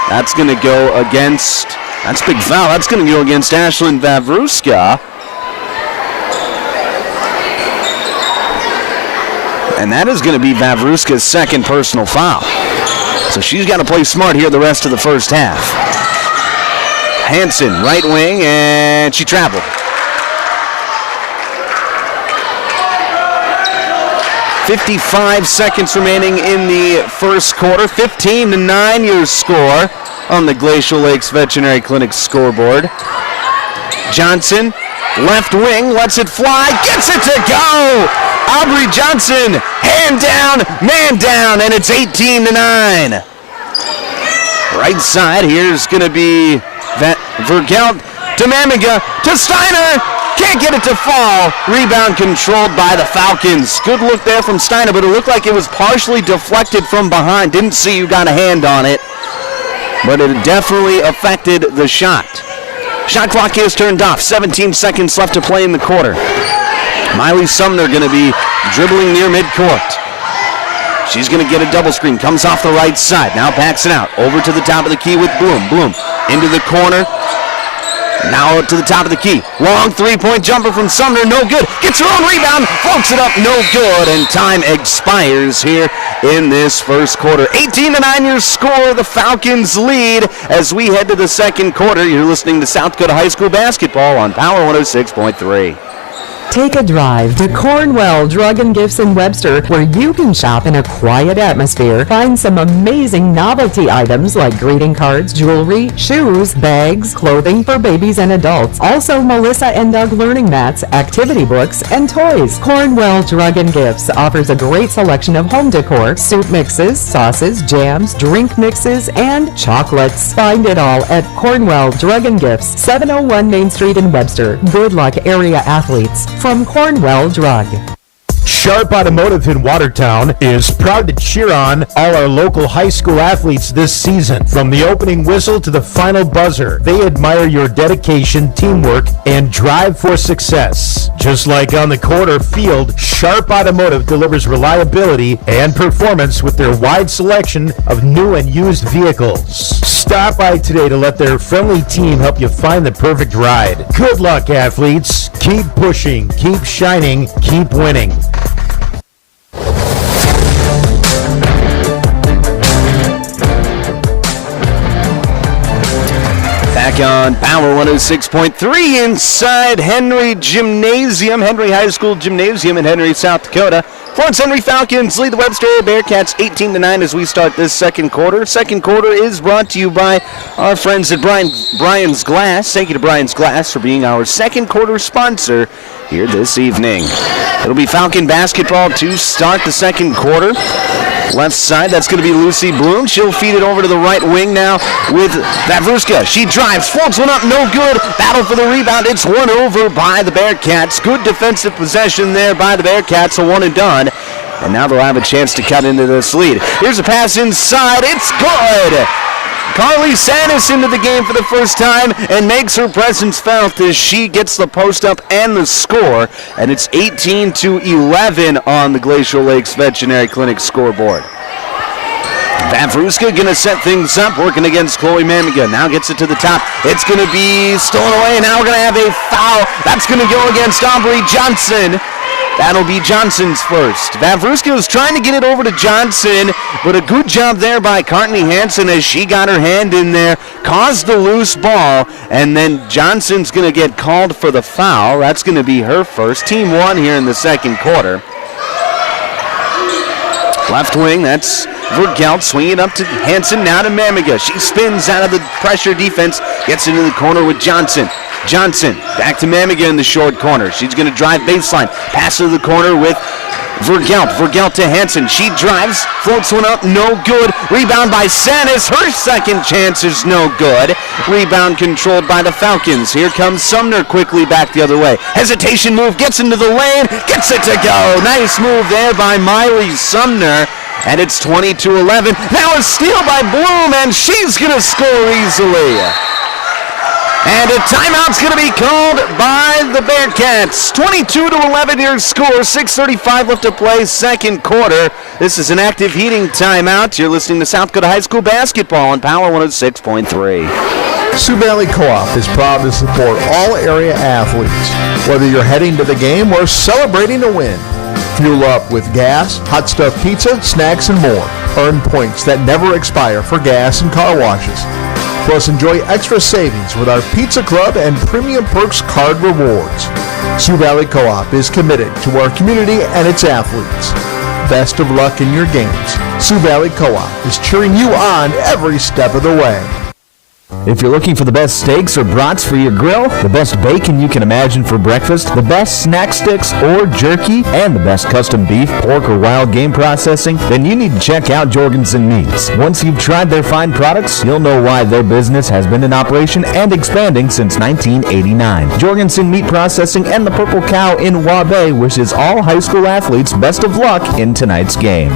That's going to go against, that's a big foul. That's going to go against Ashlyn Vavruska. And that is going to be Vavruska's second personal foul. So she's got to play smart here the rest of the first half. Hansen, right wing, and she traveled. .55 seconds remaining in the first quarter. 15-9 your score on the Glacial Lakes Veterinary Clinic scoreboard. Johnson, left wing, lets it fly, gets it to go! Aubrey Johnson, hand down, man down, and it's 18-9. Right side, here's going to be Vergelt to Mamiga, to Steiner. Can't get it to fall. Rebound controlled by the Falcons. Good look there from Steiner, but it looked like it was partially deflected from behind. Didn't see who got a hand on it, but it definitely affected the shot. Shot clock is turned off. 17 seconds left to play in the quarter. Miley Sumner going to be dribbling near midcourt. She's going to get a double screen. Comes off the right side. Now backs it out. Over to the top of the key with Bloom. Bloom into the corner. Now to the top of the key. Long three-point jumper from Sumner. No good. Gets her own rebound. Floats it up. No good. And time expires here in this first quarter. 18-9 your score. The Falcons lead as we head to the second quarter. You're listening to South Dakota High School basketball on Power 106.3. Take a drive to Cornwell Drug and Gifts in Webster, where you can shop in a quiet atmosphere. Find some amazing novelty items like greeting cards, jewelry, shoes, bags, clothing for babies and adults. Also, Melissa and Doug learning mats, activity books, and toys. Cornwell Drug and Gifts offers a great selection of home decor, soup mixes, sauces, jams, drink mixes, and chocolates. Find it all at Cornwell Drug and Gifts, 701 Main Street in Webster. Good luck, area athletes. From Cornwell Drug. Sharp Automotive in Watertown is proud to cheer on all our local high school athletes this season. From the opening whistle to the final buzzer, they admire your dedication, teamwork, and drive for success. Just like on the court or field, Sharp Automotive delivers reliability and performance with their wide selection of new and used vehicles. Stop by today to let their friendly team help you find the perfect ride. Good luck, athletes. Keep pushing, keep shining, keep winning. Back on Power 106.3 inside Henry Gymnasium, Henry High School Gymnasium in Henry, South Dakota. Florence Henry Falcons lead the Webster Bearcats 18-9 as we start this second quarter. Second quarter is brought to you by our friends at Brian's Glass. Thank you to Brian's Glass for being our second quarter sponsor here this evening. It'll be Falcon basketball to start the second quarter. Left side, that's going to be Lucy Bloom. She'll feed it over to the right wing now with Vavruska. She drives, floats one up, no good. Battle for the rebound. It's won over by the Bearcats. Good defensive possession there by the Bearcats, a one and done. And now they'll have a chance to cut into this lead. Here's a pass inside. It's good. Carly Sanis into the game for the first time and makes her presence felt as she gets the post up and the score. And it's 18-11 on the Glacial Lakes Veterinary Clinic scoreboard. Vavruska going to set things up, working against Chloe Mamiga. Now gets it to the top. It's going to be stolen away, and now we're going to have a foul. That's going to go against Aubrey Johnson. That'll be Johnson's first. Vavruska was trying to get it over to Johnson, but a good job there by Courtney Hansen as she got her hand in there, caused the loose ball, and then Johnson's going to get called for the foul. That's going to be her first. Team one here in the second quarter. Left wing, that's Vergelt swinging up to Hansen, now to Mamiga. She spins out of the pressure defense, gets into the corner with Johnson. Johnson back to Mamiga in the short corner. She's going to drive baseline. Pass to the corner with Vergelt. Vergelt to Hansen. She drives, floats one up, no good. Rebound by Sanis. Her second chance is no good. Rebound controlled by the Falcons. Here comes Sumner quickly back the other way. Hesitation move, gets into the lane, gets it to go. Nice move there by Miley Sumner. And it's 22-11. Now a steal by Bloom, and she's going to score easily. And a timeout's going to be called by the Bearcats. 22-11 your score, 6:35 left to play, second quarter. This is an active heating timeout. You're listening to South Dakota High School basketball on Power 106.3. Sioux Valley Co-op is proud to support all area athletes, whether you're heading to the game or celebrating a win. Fuel up with gas, hot stuff pizza, snacks, and more. Earn points that never expire for gas and car washes. Plus, enjoy extra savings with our Pizza Club and Premium Perks card rewards. Sioux Valley Co-op is committed to our community and its athletes. Best of luck in your games. Sioux Valley Co-op is cheering you on every step of the way. If you're looking for the best steaks or brats for your grill, the best bacon you can imagine for breakfast, the best snack sticks or jerky, and the best custom beef, pork, or wild game processing, then you need to check out Jorgensen Meats. Once you've tried their fine products, you'll know why their business has been in operation and expanding since 1989. Jorgensen Meat Processing and the Purple Cow in Waubay wishes all high school athletes best of luck in tonight's game.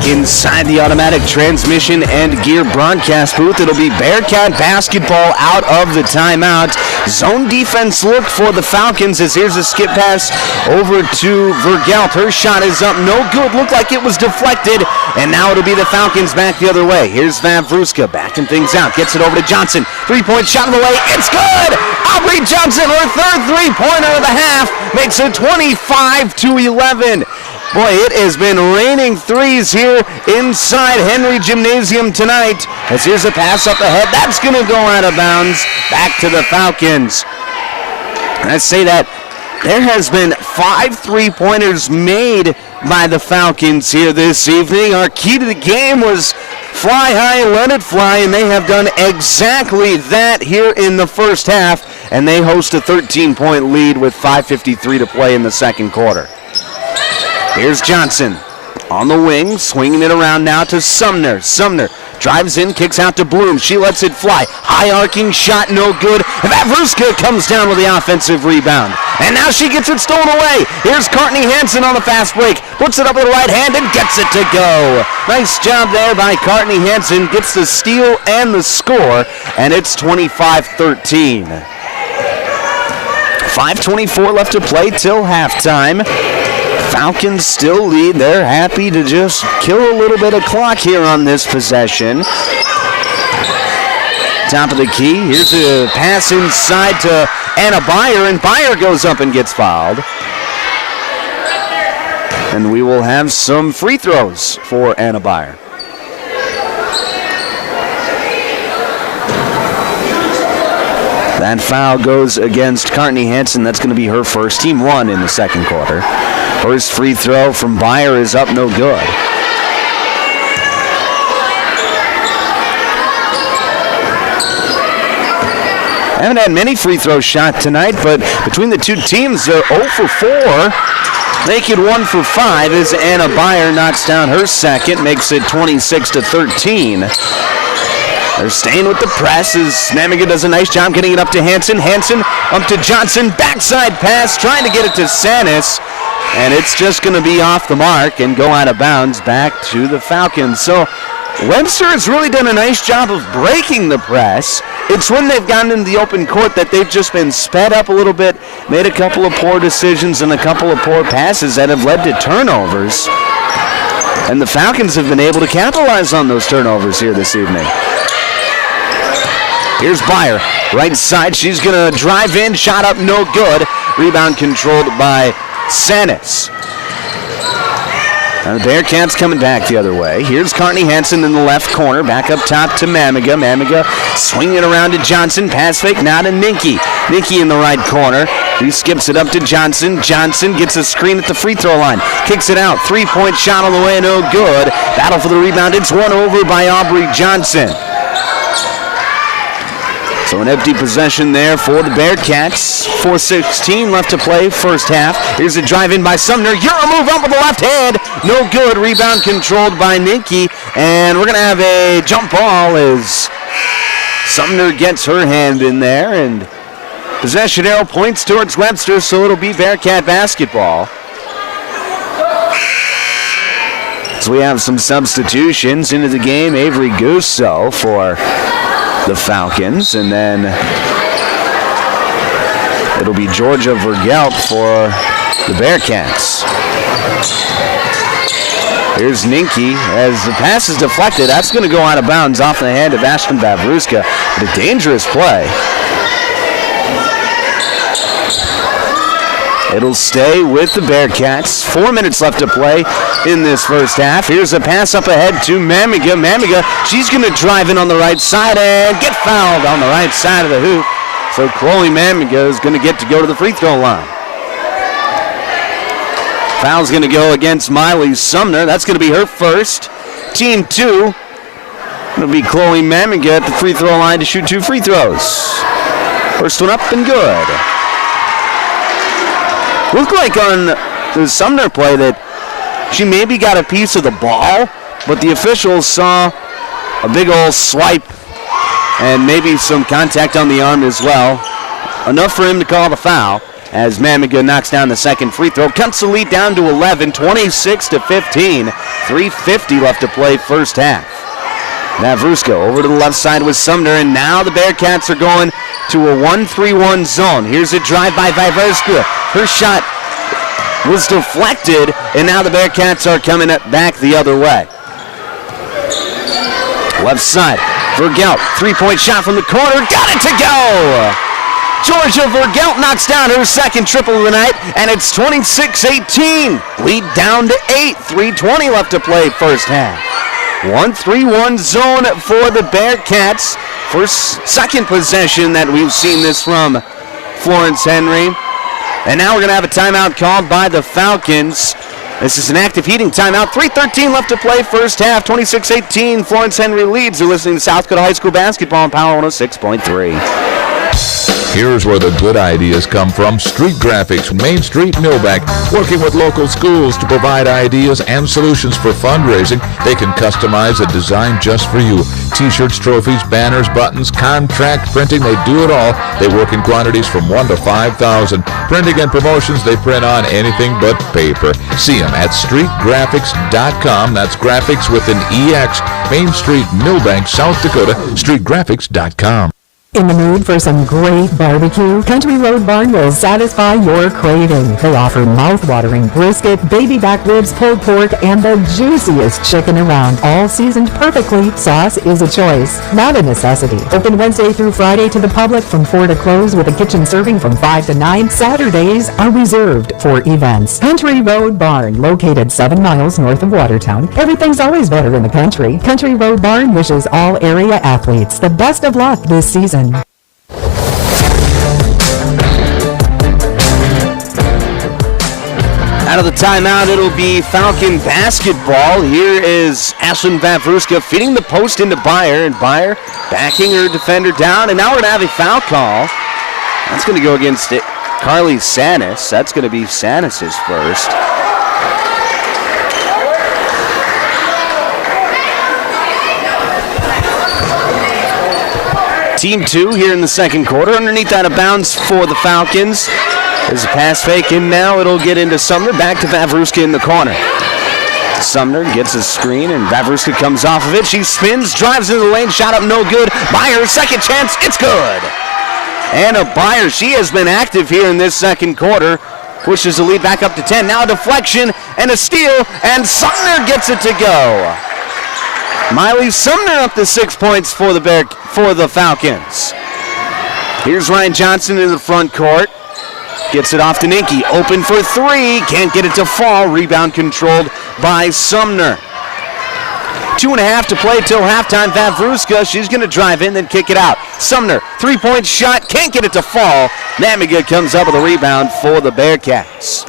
Inside the automatic transmission and gear broadcast booth, it'll be Bearcat basketball out of the timeout. Zone defense look for the Falcons as here's a skip pass over to Vergelt. Her shot is up, no good. Looked like it was deflected, and now it'll be the Falcons back the other way. Here's Vavruska backing things out, gets it over to Johnson. Three-point shot on the way, it's good! Aubrey Johnson, her third three-pointer of the half, makes it 25-11. Boy, it has been raining threes here inside Henry Gymnasium tonight. As here's a pass up ahead. That's going to go out of bounds. Back to the Falcons. And I say that there has been 5 3-pointers made by the Falcons here this evening. Our key to the game was fly high and let it fly, and they have done exactly that here in the first half. And they host a 13-point lead with 5:53 to play in the second quarter. Here's Johnson on the wing, swinging it around now to Sumner. Sumner drives in, kicks out to Bloom. She lets it fly. High arcing shot, no good. Vavruska comes down with the offensive rebound. And now she gets it stolen away. Here's Courtney Hansen on the fast break. Puts it up with the right hand and gets it to go. Nice job there by Courtney Hansen. Gets the steal and the score, and it's 25-13. 5:24 left to play till halftime. Falcons still lead. They're happy to just kill a little bit of clock here on this possession. Top of the key. Here's a pass inside to Anna Byer, and Byer goes up and gets fouled. And we will have some free throws for Anna Byer. That foul goes against Courtney Hansen. That's going to be her first. Team one in the second quarter. First free throw from Byer is up, no good. Haven't had many free throw shot tonight, but between the two teams, 0 for 4. Make it 1 for 5 as Anna Byer knocks down her second, makes it 26-13. They're staying with the press as Mamiga does a nice job getting it up to Hansen. Hansen up to Johnson, backside pass, trying to get it to Sanis, and it's just going to be off the mark and go out of bounds back to the Falcons. So Webster has really done a nice job of breaking the press. It's when they've gotten into the open court that they've just been sped up a little bit, made a couple of poor decisions and a couple of poor passes that have led to turnovers. And the Falcons have been able to capitalize on those turnovers here this evening. Here's Byer, right side. She's going to drive in, shot up, no good. Rebound controlled by Sanis. Now the Bearcats coming back the other way. Here's Courtney Hansen in the left corner. Back up top to Mamiga. Mamiga swinging around to Johnson. Pass fake now to Ninky. Ninky in the right corner. He skips it up to Johnson. Johnson gets a screen at the free throw line. Kicks it out. 3-point shot on the way. No good. Battle for the rebound. It's won over by Aubrey Johnson. So an empty possession there for the Bearcats. 4:16 left to play, first half. Here's a drive in by Sumner. Euro move up with the left hand. No good. Rebound controlled by Ninky. And we're going to have a jump ball as Sumner gets her hand in there. And possession arrow points towards Webster, so it'll be Bearcat basketball. So we have some substitutions into the game. Avery Gusso for the Falcons, and then it'll be Georgia Vergelt for the Bearcats. Here's Ninky as the pass is deflected. That's going to go out of bounds off the hand of Ashton Bavruska. But a dangerous play. It'll stay with the Bearcats. 4 minutes left to play in this first half. Here's a pass up ahead to Mamiga. Mamiga, she's going to drive in on the right side and get fouled on the right side of the hoop. So Chloe Mamiga is going to get to go to the free throw line. Foul's going to go against Miley Sumner. That's going to be her first. Team 2. It'll be Chloe Mamiga at the free throw line to shoot 2 free throws. First one up and good. Looked like on the Sumner play that she maybe got a piece of the ball, but the officials saw a big old swipe and maybe some contact on the arm as well. Enough for him to call the foul as Mamiga knocks down the second free throw. Cuts the lead down to 11, 26-15. 3:50 left to play first half. Navruska over to the left side with Sumner, and now the Bearcats are going to a 1-3-1 zone. Here's a drive by Viverska. Her shot was deflected, and now the Bearcats are coming back the other way. Left side, Vergelt, 3-point shot from the corner, got it to go! Georgia Vergelt knocks down her second triple of the night, and it's 26-18. Lead down to 8, 3:20 left to play first half. 1-3-1 zone for the Bearcats. First, second possession that we've seen this from Florence Henry. And now we're going to have a timeout called by the Falcons. This is an active heating timeout. 3:13 left to play first half. 26-18. Florence Henry leads. You're listening to South Dakota High School basketball on Power 106.3. Here's where the good ideas come from. Street Graphics, Main Street, Millbank, working with local schools to provide ideas and solutions for fundraising. They can customize a design just for you. T-shirts, trophies, banners, buttons, contract printing, they do it all. They work in quantities from 1 to 5,000. Printing and promotions, they print on anything but paper. See them at streetgraphics.com. That's graphics with an EX. Main Street, Millbank, South Dakota, streetgraphics.com. In the mood for some great barbecue? Country Road Barn will satisfy your craving. They offer mouth-watering brisket, baby back ribs, pulled pork, and the juiciest chicken around. All seasoned perfectly. Sauce is a choice, not a necessity. Open Wednesday through Friday to the public from 4 to close with a kitchen serving from 5 to 9. Saturdays are reserved for events. Country Road Barn, located 7 miles north of Watertown. Everything's always better in the country. Country Road Barn wishes all area athletes the best of luck this season. Out of the timeout, it'll be Falcon basketball. Here is Ashlyn Vavruska feeding the post into Byer, and Byer backing her defender down, and now we're going to have a foul call. That's going to go against Carly Sanis. That's going to be Sanis' first. Team 2 here in the second quarter. Underneath out of bounds for the Falcons. There's a pass fake, and now it'll get into Sumner. Back to Vavruska in the corner. Sumner gets a screen, and Vavruska comes off of it. She spins, drives into the lane, shot up no good. Byer, second chance, it's good. Anna Byer, she has been active here in this second quarter. Pushes the lead back up to 10. Now a deflection and a steal, and Sumner gets it to go. Miley Sumner up to 6 points for the Falcons. Here's Ryan Johnson in the front court. Gets it off to Ninke. Open for three. Can't get it to fall. Rebound controlled by Sumner. 2.5 to play till halftime. Vavruska, she's going to drive in, then kick it out. Sumner, three-point shot. Can't get it to fall. Namiga comes up with a rebound for the Bearcats.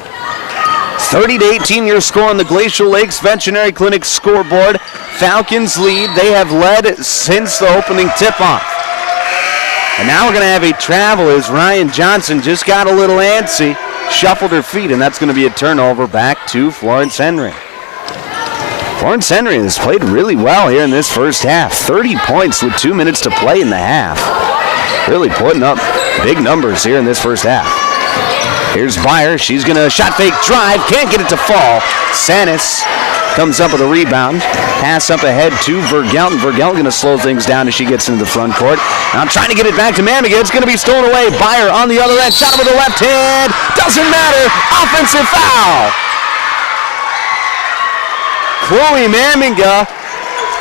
30-18 your score on the Glacial Lakes Veterinary Clinic scoreboard. Falcons lead. They have led since the opening tip-off. And now we're going to have a travel as Ryan Johnson just got a little antsy, shuffled her feet, and that's going to be a turnover back to Florence Henry. Florence Henry has played really well here in this first half. 30 points with 2 minutes to play in the half. Really putting up big numbers here in this first half. Here's Byer. She's going to shot fake drive. Can't get it to fall. Sanis comes up with a rebound. Pass up ahead to Vergelt. And Vergelt going to slow things down as she gets into the front court. Now trying to get it back to Mamiga. It's going to be stolen away. Byer on the other end. Shot with the left hand. Doesn't matter. Offensive foul. Chloe Mamiga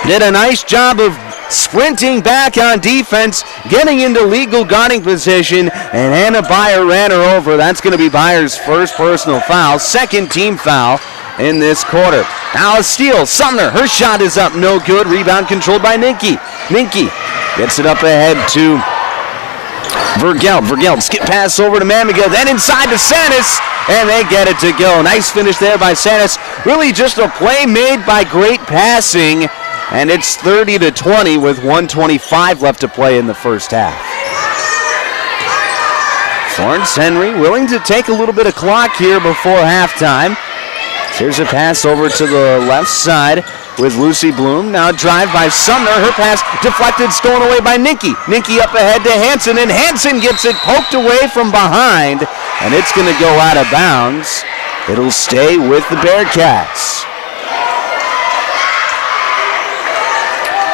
did a nice job of sprinting back on defense, getting into legal guarding position, and Anna Byer ran her over. That's going to be Byer's first personal foul, second team foul in this quarter. Now a steal. Sumner, her shot is up, no good. Rebound controlled by Ninke. Ninke gets it up ahead to Vergelt. Vergelt skip pass over to Mamiga, then inside to Sanis, and they get it to go. Nice finish there by Sanis. Really just a play made by great passing. And it's 30-20 with 1:25 left to play in the first half. Florence Henry willing to take a little bit of clock here before halftime. Here's a pass over to the left side with Lucy Bloom. Now a drive by Sumner. Her pass deflected, stolen away by Ninke. Ninke up ahead to Hansen, and Hansen gets it poked away from behind, and it's going to go out of bounds. It'll stay with the Bearcats.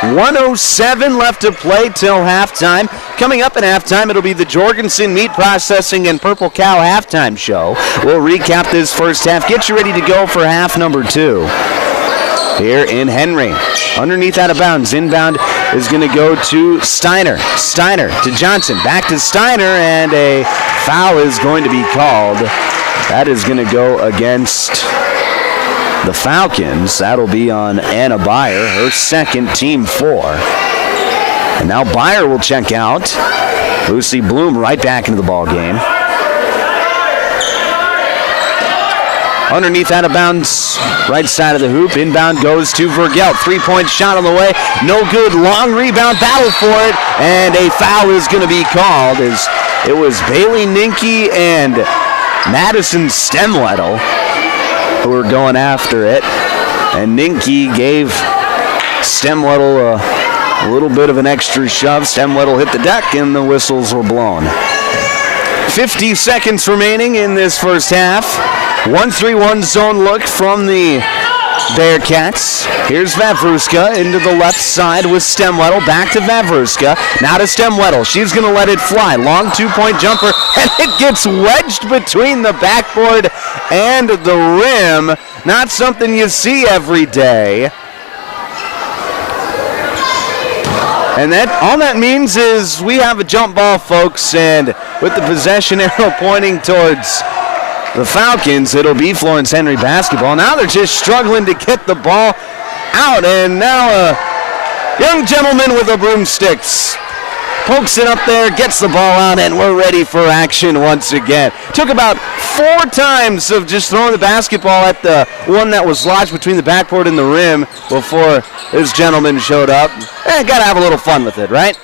1:07 left to play till halftime. Coming up at halftime, it'll be the Jorgensen Meat Processing and Purple Cow halftime show. We'll recap this first half. Get you ready to go for half number 2 here in Henry. Underneath out of bounds. Inbound is going to go to Steiner. Steiner to Johnson. Back to Steiner, and a foul is going to be called. That is going to go against the Falcons. That'll be on Anna Byer, her second, team 4. And now Byer will check out. Lucy Bloom right back into the ball game. Underneath out of bounds, right side of the hoop. Inbound goes to Vergelt. 3-point shot on the way. No good. Long rebound battle for it. And a foul is going to be called as it was Bailey Ninke and Madison Stemlettle who were going after it, and Ninke gave Stemlettle a little bit of an extra shove. Stemlettle hit the deck, and the whistles were blown. 50 seconds remaining in this first half. 1-3-1 zone look from the Bearcats. Here's Vavruska into the left side with Stemlettle. Back to Vavruska. Now to Stemlettle. She's going to let it fly. Long 2-point jumper, and it gets wedged between the backboard and the rim. Not something you see every day. And that all that means is we have a jump ball, folks, and with the possession arrow pointing towards the Falcons, it'll be Florence Henry basketball. Now they're just struggling to get the ball out, and now a young gentleman with a broomsticks pokes it up there, gets the ball out, and we're ready for action once again. Took about 4 times of just throwing the basketball at the one that was lodged between the backboard and the rim before this gentleman showed up. Gotta have a little fun with it, right?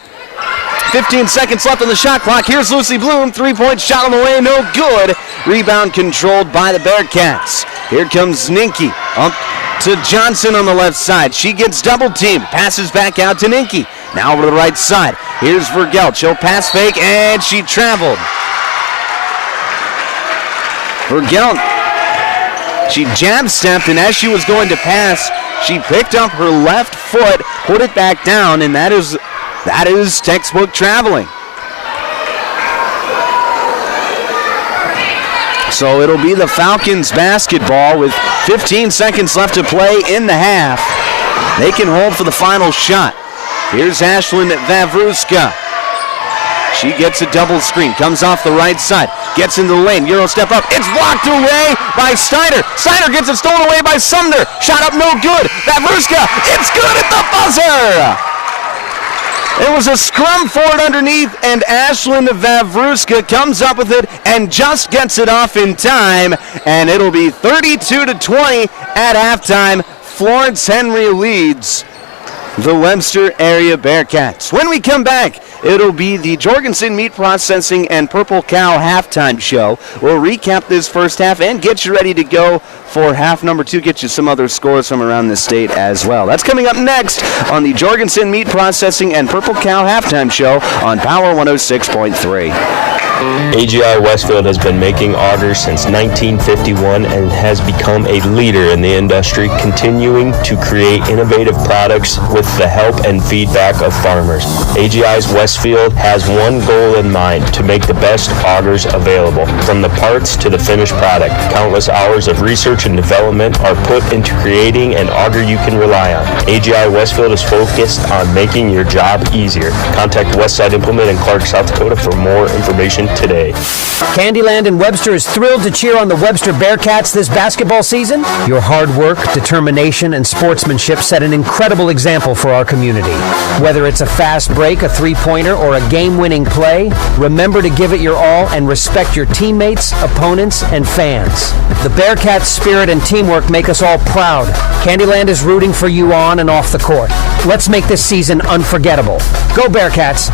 15 seconds left on the shot clock. Here's Lucy Bloom. 3-point shot on the way, no good. Rebound controlled by the Bearcats. Here comes Ninke up to Johnson on the left side. She gets double teamed. Passes back out to Ninke. Now over to the right side. Here's Vergelt. She'll pass fake, and she traveled. Vergelt, she jab stepped, and as she was going to pass, she picked up her left foot, put it back down, and that is textbook traveling. So it'll be the Falcons basketball with 15 seconds left to play in the half. They can hold for the final shot. Here's Ashlyn Vavruska. She gets a double screen, comes off the right side, gets into the lane, Euro step up, it's blocked away by Steiner. Steiner gets it stolen away by Sumner. Shot up, no good. Vavruska, it's good at the buzzer! It was a scrum forward underneath, and Ashlyn Vavruska comes up with it and just gets it off in time, and it'll be 32-20 at halftime. Florence Henry leads the Webster area Bearcats. When we come back, it'll be the Jorgensen Meat Processing and Purple Cow halftime show. We'll recap this first half and get you ready to go for half number 2, get you some other scores from around the state as well. That's coming up next on the Jorgensen Meat Processing and Purple Cow halftime show on Power 106.3. AGI Westfield has been making augers since 1951 and has become a leader in the industry, continuing to create innovative products with the help and feedback of farmers. AGI's Westfield has one goal in mind: to make the best augers available. From the parts to the finished product, countless hours of research and development are put into creating an auger you can rely on. AGI Westfield is focused on making your job easier. Contact Westside Implement in Clark, South Dakota for more information today. Candyland in Webster is thrilled to cheer on the Webster Bearcats this basketball season. Your hard work, determination, and sportsmanship set an incredible example for our community. Whether it's a fast break, a three-pointer, or a game-winning play, remember to give it your all and respect your teammates, opponents, and fans. The Bearcats' spirit and teamwork make us all proud. Candyland is rooting for you on and off the court. Let's make this season unforgettable. Go Bearcats!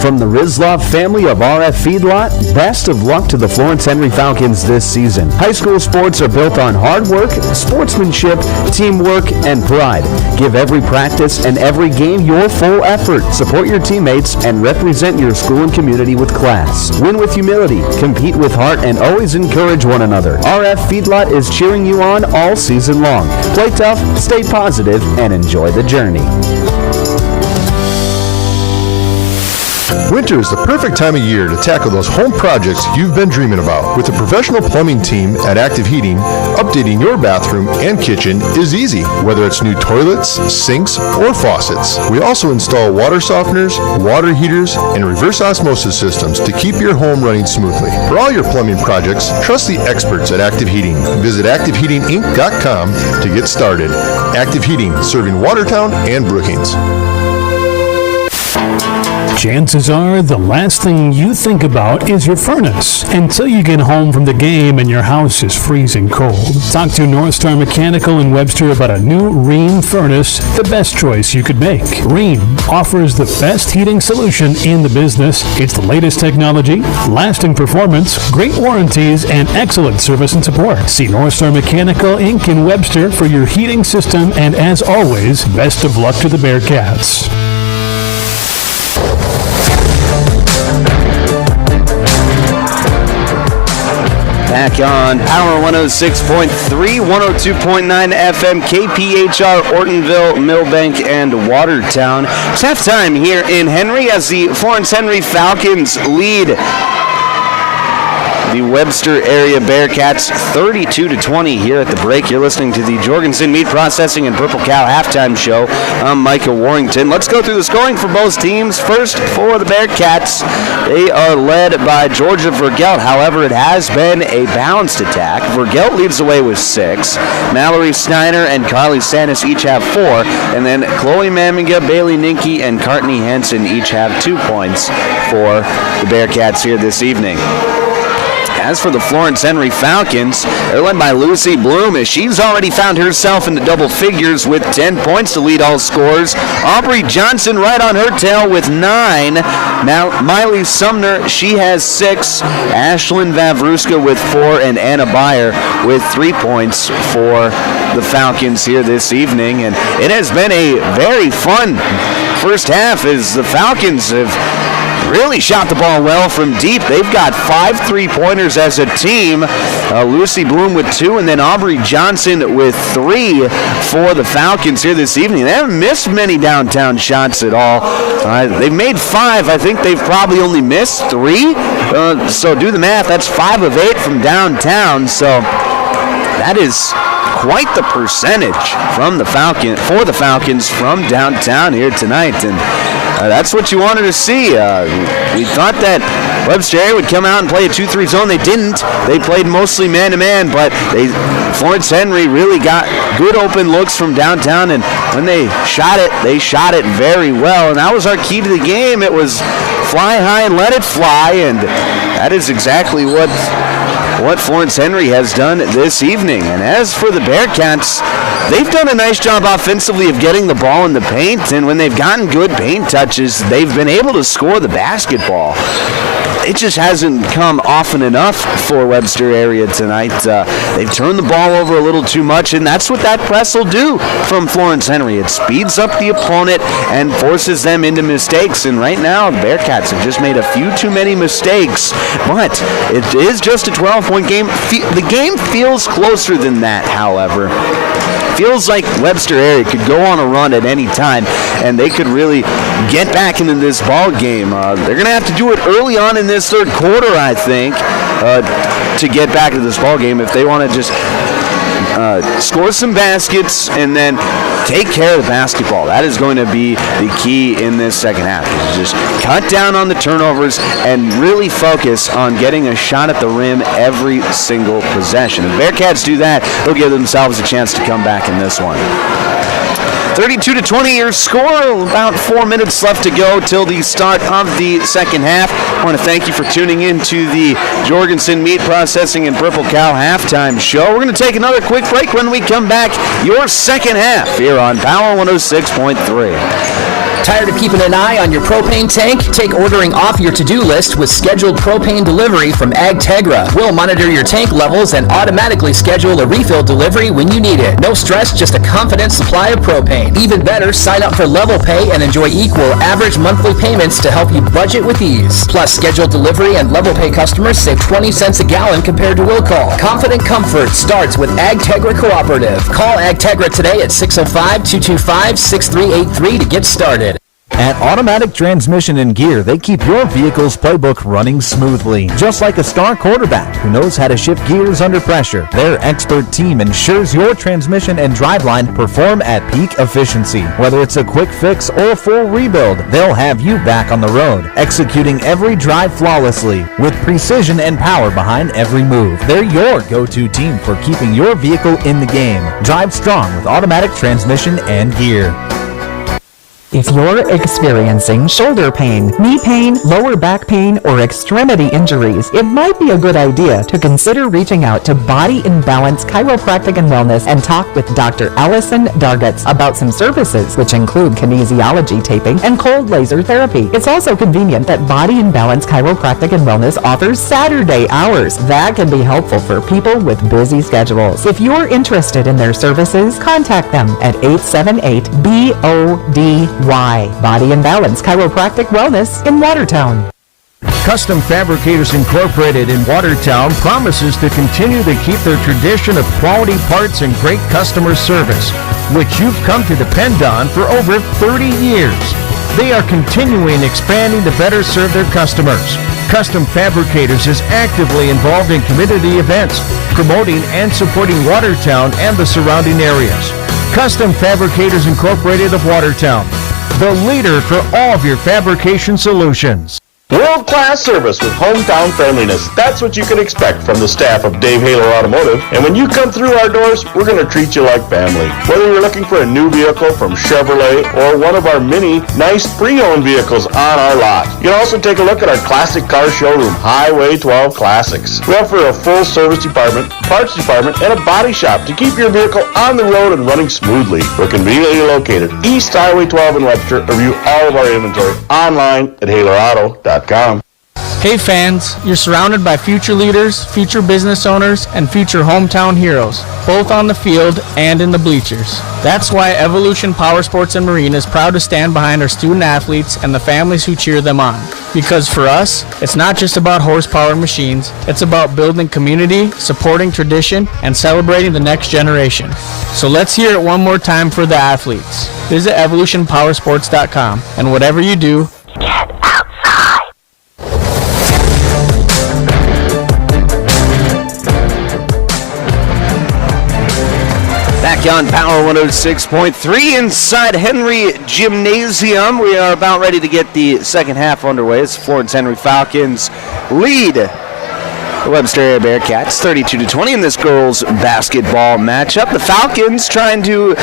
From the Rizlov family of RF Feedlot, best of luck to the Florence Henry Falcons this season. High school sports are built on hard work, sportsmanship, teamwork, and pride. Give every practice and every game your full effort. Support your teammates and represent your school and community with class. Win with humility, compete with heart, and always encourage one another. RF Feedlot is cheering you on all season long. Play tough, stay positive, and enjoy the journey. Winter is the perfect time of year to tackle those home projects you've been dreaming about. With a professional plumbing team at Active Heating, updating your bathroom and kitchen is easy, whether it's new toilets, sinks, or faucets. We also install water softeners, water heaters, and reverse osmosis systems to keep your home running smoothly. For all your plumbing projects, trust the experts at Active Heating. Visit ActiveHeatingInc.com to get started. Active Heating, serving Watertown and Brookings. Chances are the last thing you think about is your furnace until you get home from the game and your house is freezing cold. Talk to North Star Mechanical in Webster about a new Rheem furnace, the best choice you could make. Rheem offers the best heating solution in the business. It's the latest technology, lasting performance, great warranties, and excellent service and support. See North Star Mechanical Inc. in Webster for your heating system, and as always, best of luck to the Bearcats. Back on Power 106.3, 102.9 FM, KPHR, Ortonville, Millbank, and Watertown. It's halftime here in Henry as the Florence Henry Falcons lead The Webster area Bearcats 32-20 here at the break. You're listening to the Jorgensen Meat Processing and Purple Cow halftime show. I'm Micah Warrington. Let's go through the scoring for both teams. First, for the Bearcats, they are led by Georgia Vergelt. However, it has been a balanced attack. Vergelt leads the way with 6. Mallory Snyder and Carly Sanis each have 4. And then Chloe Mamiga, Bailey Ninke, and Courtney Henson each have 2 points for the Bearcats here this evening. As for the Florence Henry Falcons, they're led by Lucy Bloom as she's already found herself into double figures with 10 points to lead all scorers. Aubrey Johnson right on her tail with 9. Now Miley Sumner, she has 6. Ashlyn Vavruska with 4, and Anna Beyer with 3 points for the Falcons here this evening. And it has been a very fun first half as the Falcons have really shot the ball well from deep. They've got 5 3-pointers as a team. Lucy Bloom with 2, and then Aubrey Johnson with 3 for the Falcons here this evening. They haven't missed many downtown shots at all. They've made 5. I think they've probably only missed 3. So do the math. That's 5 of 8 from downtown. So that is quite the percentage from the for the Falcons from downtown here tonight. And that's what you wanted to see. We thought that Webster area would come out and play a 2-3 zone. They didn't. They played mostly man-to-man, but Florence Henry really got good open looks from downtown, and when they shot it very well. And that was our key to the game. It was fly high and let it fly, and that is exactly what Florence Henry has done this evening. And as for the Bearcats, they've done a nice job offensively of getting the ball in the paint, and when they've gotten good paint touches, they've been able to score the basketball. It just hasn't come often enough for Webster area tonight. They've turned the ball over a little too much, and that's what that press will do from Florence Henry. It speeds up the opponent and forces them into mistakes, and right now the Bearcats have just made a few too many mistakes, but it is just a 12-point game. The game feels closer than that, however. Feels like Webster area could go on a run at any time, and they could really get back into this ball game. They're going to have to do it early on in this third quarter, I think, to get back into this ball game if they want to just score some baskets and then take care of the basketball. That is going to be the key in this second half. Just cut down on the turnovers and really focus on getting a shot at the rim every single possession. If Bearcats do that, they'll give themselves a chance to come back in this one. 32-20 your score. About 4 minutes left to go till the start of the second half. I want to thank you for tuning in to the Jorgensen Meat Processing and Purple Cow halftime show. We're going to take another quick break. When we come back, your second half here on Power 106.3. Tired of keeping an eye on your propane tank? Take ordering off your to-do list with scheduled propane delivery from AgTegra. We'll monitor your tank levels and automatically schedule a refill delivery when you need it. No stress, just a confident supply of propane. Even better, sign up for Level Pay and enjoy equal average monthly payments to help you budget with ease. Plus, scheduled delivery and Level Pay customers save 20 cents a gallon compared to will call. Confident comfort starts with AgTegra Cooperative. Call AgTegra today at 605-225-6383 to get started. At Automatic Transmission and Gear, they keep your vehicle's playbook running smoothly. Just like a star quarterback who knows how to shift gears under pressure, their expert team ensures your transmission and driveline perform at peak efficiency. Whether it's a quick fix or a full rebuild, they'll have you back on the road, executing every drive flawlessly with precision and power behind every move. They're your go-to team for keeping your vehicle in the game. Drive strong with Automatic Transmission and Gear. If you're experiencing shoulder pain, knee pain, lower back pain, or extremity injuries, it might be a good idea to consider reaching out to Body in Balance Chiropractic and Wellness and talk with Dr. Allison Dargetts about some services, which include kinesiology taping and cold laser therapy. It's also convenient that Body in Balance Chiropractic and Wellness offers Saturday hours. That can be helpful for people with busy schedules. If you're interested in their services, contact them at 878-BODY. Body and Balance Chiropractic Wellness in Watertown. Custom Fabricators Incorporated in Watertown promises to continue to keep their tradition of quality parts and great customer service, which you've come to depend on for over 30 years. They are continuing expanding to better serve their customers. Custom Fabricators is actively involved in community events, promoting and supporting Watertown and the surrounding areas. Custom Fabricators Incorporated of Watertown, the leader for all of your fabrication solutions. World-class service with hometown friendliness. That's what you can expect from the staff of Dave Haler Automotive. And when you come through our doors, we're going to treat you like family. Whether you're looking for a new vehicle from Chevrolet or one of our many nice pre-owned vehicles on our lot. You can also take a look at our classic car showroom, Highway 12 Classics. We offer a full service department, parts department, and a body shop to keep your vehicle on the road and running smoothly. We're conveniently located East Highway 12 in Webster. Review all of our inventory online at HalerAuto.com. Hey fans, you're surrounded by future leaders, future business owners, and future hometown heroes, both on the field and in the bleachers. That's why Evolution Power Sports and Marine is proud to stand behind our student athletes and the families who cheer them on. Because for us, it's not just about horsepower machines, it's about building community, supporting tradition, and celebrating the next generation. So let's hear it one more time for the athletes. Visit evolutionpowersports.com, and whatever you do, back on Power 106.3 inside Henry Gymnasium. We are about ready to get the second half underway as Florence Henry Falcons lead the Webster area Bearcats 32-20 in this girls basketball matchup. The Falcons trying to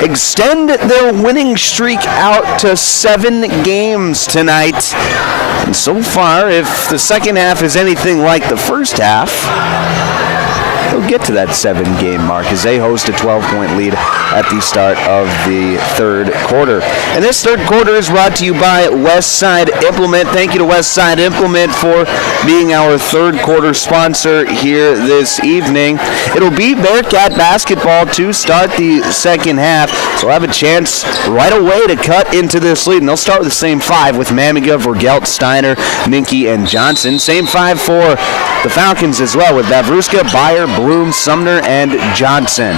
extend their winning streak out to 7 games tonight. And so far, if the second half is anything like the first half, they'll get to that 7-game mark as they host a 12-point lead at the start of the third quarter. And this third quarter is brought to you by Westside Implement. Thank you to Westside Implement for being our third quarter sponsor here this evening. It'll be Bearcat basketball to start the second half, so we'll have a chance right away to cut into this lead. And they'll start with the same 5 with Mamiga, Vergelt, Steiner, Minke, and Johnson. Same 5 for the Falcons as well with Vavruska, Byer, Bloom, Sumner, and Johnson.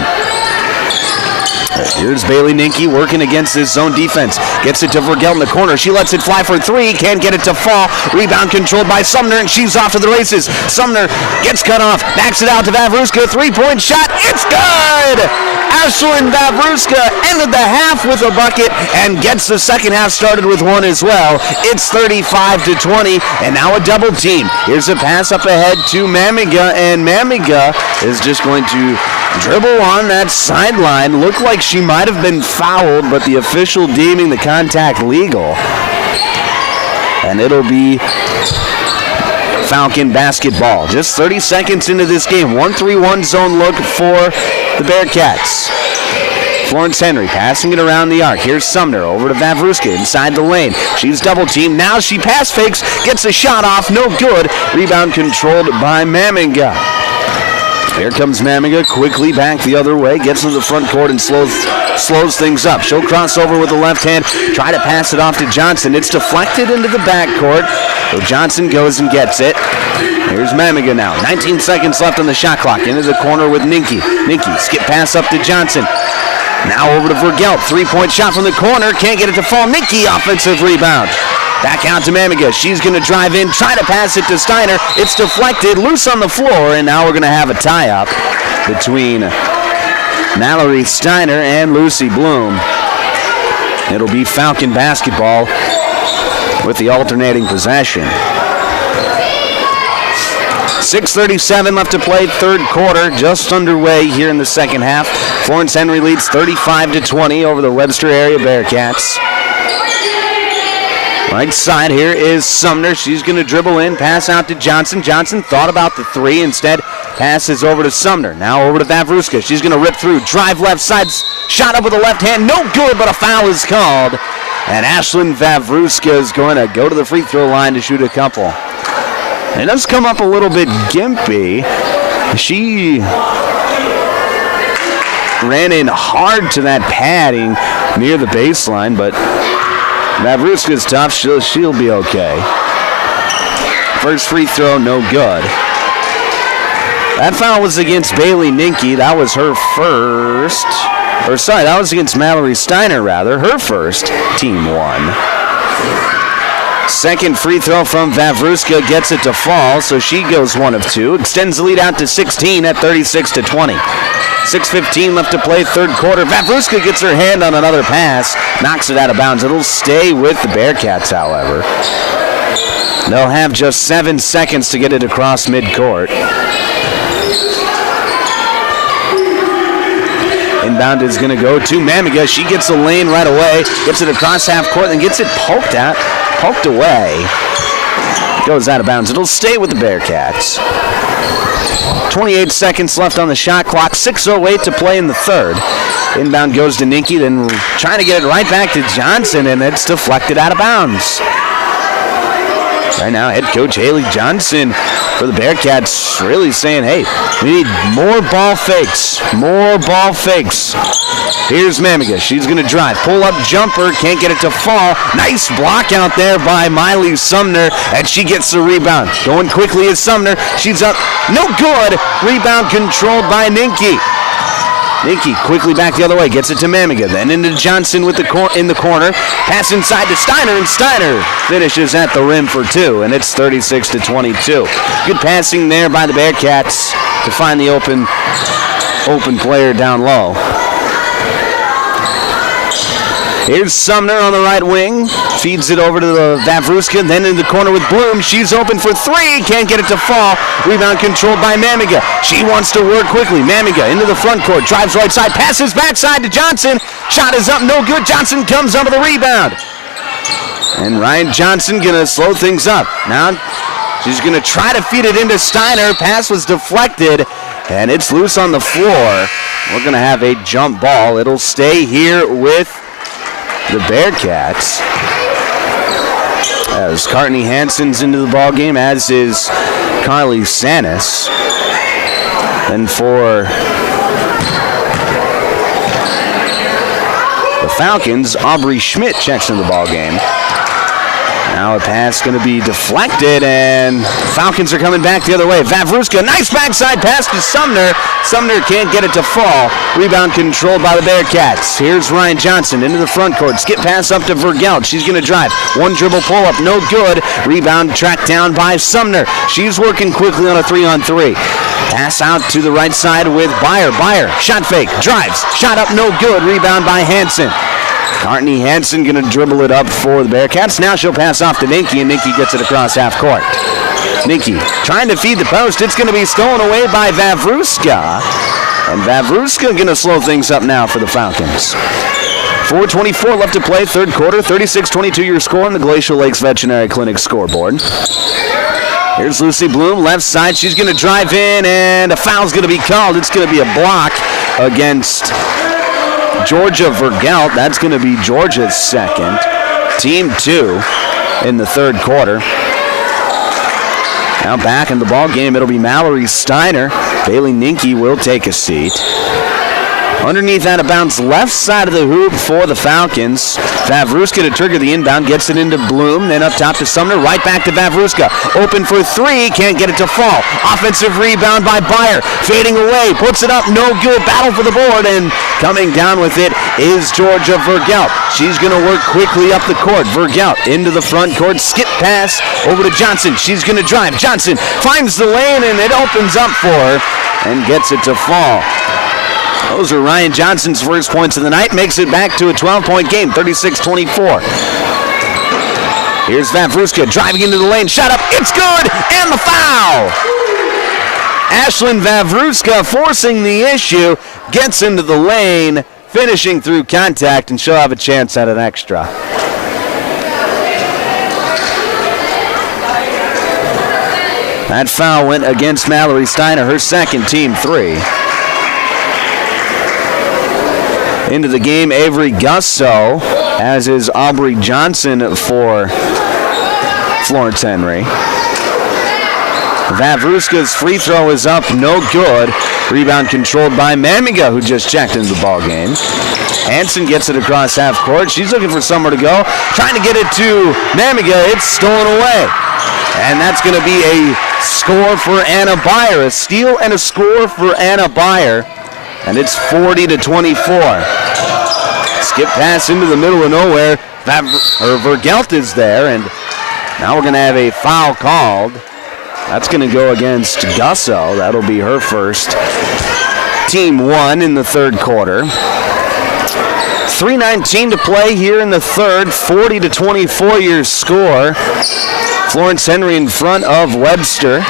Here's Bailey Ninke working against this zone defense. Gets it to Vergelt in the corner. She lets it fly for 3. Can't get it to fall. Rebound controlled by Sumner, and she's off to the races. Sumner gets cut off. Backs it out to Vavruska. 3-point shot. It's good! Ashlyn Vavruska ended the half with a bucket and gets the second half started with one as well. It's 35-20, and now a double team. Here's a pass up ahead to Mamiga, and Mamiga is just going to dribble on that sideline. Looked like she might have been fouled, but the official deeming the contact legal. And it'll be Falcon basketball. Just 30 seconds into this game. 1-3-1 zone look for the Bearcats. Florence Henry passing it around the arc. Here's Sumner over to Vavruska inside the lane. She's double teamed. Now she pass fakes, gets a shot off, no good. Rebound controlled by Mamiga. Here comes Mamiga, quickly back the other way, gets into the front court and slows things up. She'll cross over with the left hand, try to pass it off to Johnson. It's deflected into the backcourt, so Johnson goes and gets it. Here's Mamiga now. 19 seconds left on the shot clock. Into the corner with Ninke. Ninke, skip pass up to Johnson. Now over to Vergelt. 3-point shot from the corner. Can't get it to fall. Ninke, offensive rebound. Back out to Mamiga. She's going to drive in, try to pass it to Steiner. It's deflected, loose on the floor, and now we're going to have a tie-up between Mallory Steiner and Lucy Bloom. It'll be Falcon basketball with the alternating possession. 6:37 left to play, third quarter, just underway here in the second half. Florence Henry leads 35-20 over the Webster area Bearcats. Right side here is Sumner. She's going to dribble in, pass out to Johnson. Johnson thought about the 3, instead passes over to Sumner. Now over to Vavruska. She's going to rip through, drive left side, shot up with the left hand, no good, but a foul is called. And Ashlyn Vavruska is going to go to the free throw line to shoot a couple. It does come up a little bit gimpy. She ran in hard to that padding near the baseline, but Vavruska's tough. She'll be okay. First free throw, no good. That foul was against Bailey Ninke. That was her first. That was against Mallory Steiner, rather. Her first, team one. Second free throw from Vavruska gets it to fall, so she goes 1 of 2. Extends the lead out to 16 at 36-20. 6:15 left to play, third quarter. Vavruska gets her hand on another pass, knocks it out of bounds. It'll stay with the Bearcats, however. They'll have just 7 seconds to get it across midcourt. Inbound is going to go to Mamiga. She gets a lane right away, gets it across half court, then gets it poked away. Goes out of bounds. It'll stay with the Bearcats. 28 seconds left on the shot clock. 6:08 to play in the third. Inbound goes to Ninke, then trying to get it right back to Johnson, and it's deflected out of bounds. Right now, head coach Haley Johnson for the Bearcats really saying, hey, we need more ball fakes. More ball fakes. Here's Mamiga. She's going to drive. Pull-up jumper. Can't get it to fall. Nice block out there by Miley Sumner, and she gets the rebound. Going quickly is Sumner. She's up. No good. Rebound controlled by Ninke. Ninke quickly back the other way, gets it to Mamiga, then into Johnson with in the corner. Pass inside to Steiner, and Steiner finishes at the rim for 2, and it's 36-22. Good passing there by the Bearcats to find the open player down low. Here's Sumner on the right wing. Feeds it over to the Vavruska, then in the corner with Bloom. She's open for 3. Can't get it to fall. Rebound controlled by Mamiga. She wants to work quickly. Mamiga into the front court. Drives right side. Passes backside to Johnson. Shot is up. No good. Johnson comes up with a rebound. And Ryan Johnson going to slow things up. Now she's going to try to feed it into Steiner. Pass was deflected, and it's loose on the floor. We're going to have a jump ball. It'll stay here with the Bearcats. As Courtney Hansen's into the ball game, as is Carly Sanis. And for the Falcons, Aubrey Schmidt checks in the ball game. Now a pass going to be deflected, and Falcons are coming back the other way. Vavruska, nice backside pass to Sumner. Sumner can't get it to fall. Rebound controlled by the Bearcats. Here's Ryan Johnson into the front court. Skip pass up to Vergelt. She's going to drive. One dribble pull-up, no good. Rebound tracked down by Sumner. She's working quickly on a 3-on-3. Pass out to the right side with Byer. Byer, shot fake, drives. Shot up, no good. Rebound by Hansen. Courtney Hansen going to dribble it up for the Bearcats. Now she'll pass off to Ninke, and Ninke gets it across half court. Ninke trying to feed the post. It's going to be stolen away by Vavruska. And Vavruska going to slow things up now for the Falcons. 4:24 left to play, third quarter. 36-22 your score on the Glacial Lakes Veterinary Clinic scoreboard. Here's Lucy Bloom, left side. She's going to drive in, and a foul's going to be called. It's going to be a block against Georgia Vergelt. That's going to be Georgia's second. Team 2 in the third quarter. Now back in the ball game, it'll be Mallory Steiner. Bailey Ninke will take a seat. Underneath out of bounds, left side of the hoop for the Falcons. Vavruska to trigger the inbound, gets it into Bloom, then up top to Sumner, right back to Vavruska. Open for 3, can't get it to fall. Offensive rebound by Byer, fading away, puts it up, no good. Battle for the board, and coming down with it is Georgia Vergelt. She's going to work quickly up the court. Vergelt into the front court, skip pass over to Johnson. She's going to drive. Johnson finds the lane, and it opens up for her and gets it to fall. Those are Ryan Johnson's first points of the night. Makes it back to a 12-point game, 36-24. Here's Vavruska driving into the lane. Shot up. It's good. And the foul. Ashlyn Vavruska forcing the issue. Gets into the lane. Finishing through contact, and she'll have a chance at an extra. That foul went against Mallory Steiner, her second, team 3. Into the game, Avery Gusso, as is Aubrey Johnson for Florence Henry. Vavruska's free throw is up, no good. Rebound controlled by Mamiga, who just checked into the ball game. Hansen gets it across half court. She's looking for somewhere to go. Trying to get it to Mamiga. It's stolen away. And that's going to be a score for Anna Byer. A steal and a score for Anna Byer. And it's 40-24. Skip pass into the middle of nowhere. Vergelt is there, and Now we're going to have a foul called. That's going to go against Gusso. That'll be her first. Team 1 in the third quarter. 3:19 to play here in the third. 40-24 your score. Florence Henry in front of Webster.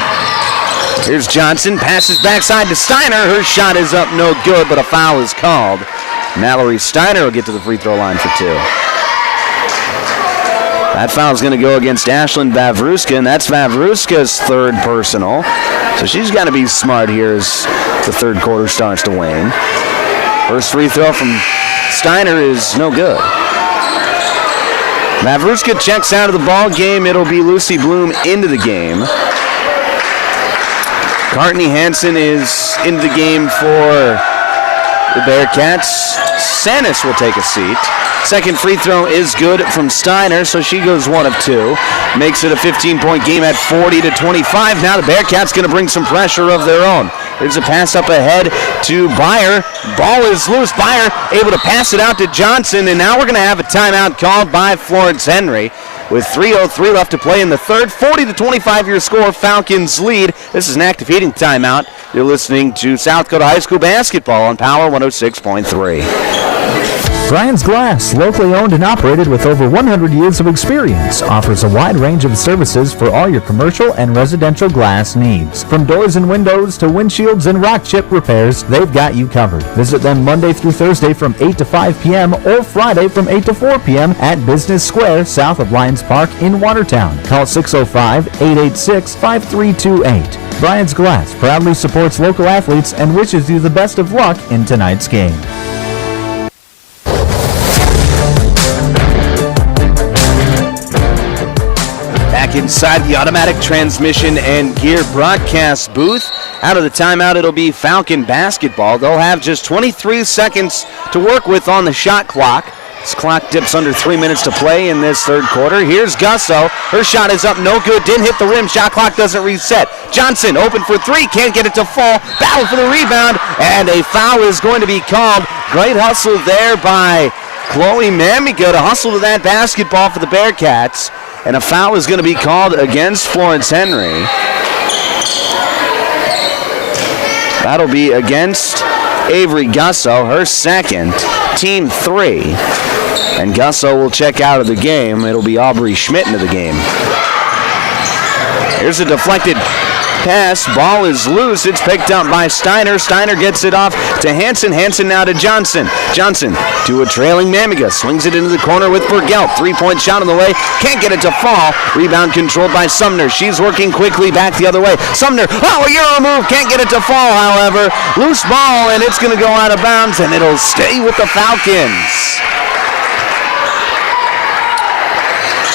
Here's Johnson. Passes backside to Steiner. Her shot is up, no good, but a foul is called. Mallory Steiner will get to the free throw line for 2. That foul is going to go against Ashlyn Vavruska, and that's Vavruska's third personal. So she's got to be smart here as the third quarter starts to wane. First free throw from Steiner is no good. Vavruska checks out of the ball game. It'll be Lucy Bloom into the game. Courtney Hansen is into the game for the Bearcats. Sanis will take a seat. Second free throw is good from Steiner, so she goes 1 of 2. Makes it a 15-point game at 40-25. Now the Bearcats going to bring some pressure of their own. There's a pass up ahead to Byer. Ball is loose. Byer able to pass it out to Johnson, and now we're going to have a timeout called by Florence Henry. With 3:03 left to play in the third, 40-25 your score, Falcons lead. This is an active heating timeout. You're listening to South Dakota High School basketball on Power 106.3. Brian's Glass, locally owned and operated with over 100 years of experience, offers a wide range of services for all your commercial and residential glass needs. From doors and windows to windshields and rock chip repairs, they've got you covered. Visit them Monday through Thursday from 8 to 5 p.m. or Friday from 8 to 4 p.m. at Business Square, south of Lions Park in Watertown. Call 605-886-5328. Brian's Glass proudly supports local athletes and wishes you the best of luck in tonight's game. Inside the automatic transmission and gear broadcast booth. Out of the timeout, it'll be Falcon basketball. They'll have just 23 seconds to work with on the shot clock. This clock dips under 3 minutes to play in this third quarter. Here's Gusso. Her shot is up, no good. Didn't hit the rim. Shot clock doesn't reset. Johnson open for 3. Can't get it to fall. Battle for the rebound. And a foul is going to be called. Great hustle there by Chloe Mamiga to hustle to that basketball for the Bearcats. And a foul is going to be called against Florence Henry. That'll be against Avery Gusso, her second, team 3. And Gusso will check out of the game. It'll be Aubrey Schmidt into the game. Here's a deflected pass. Ball is loose. It's picked up by Steiner. Steiner gets it off to Hansen. Hansen now to Johnson. Johnson to a trailing Mamiga. Swings it into the corner with Bergelt. 3-point shot on the way. Can't get it to fall. Rebound controlled by Sumner. She's working quickly back the other way. Sumner, a Euro move. Can't get it to fall, however. Loose ball, and it's going to go out of bounds, and it'll stay with the Falcons.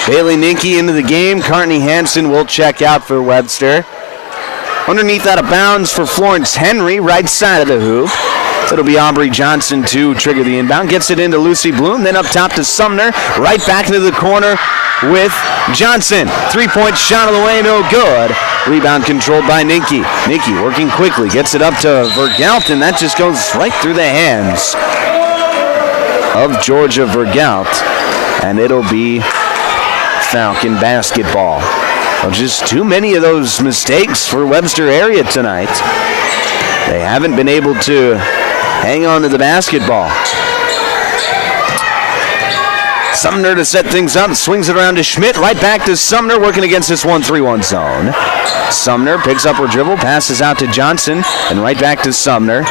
Bailey Ninke into the game. Courtney Hansen will check out for Webster. Underneath out of bounds for Florence Henry, right side of the hoop. It'll be Aubrey Johnson to trigger the inbound. Gets it into Lucy Bloom, then up top to Sumner. Right back into the corner with Johnson. 3-point shot on the way, no good. Rebound controlled by Ninke. Ninke working quickly, gets it up to Vergelt, and that just goes right through the hands of Georgia Vergelt. And it'll be Falcon basketball. Well, just too many of those mistakes for Webster area tonight. They haven't been able to hang on to the basketball. Sumner to set things up, swings it around to Schmidt, right back to Sumner, working against this 1-3-1 zone. Sumner picks up her dribble, passes out to Johnson, and right back to Sumner.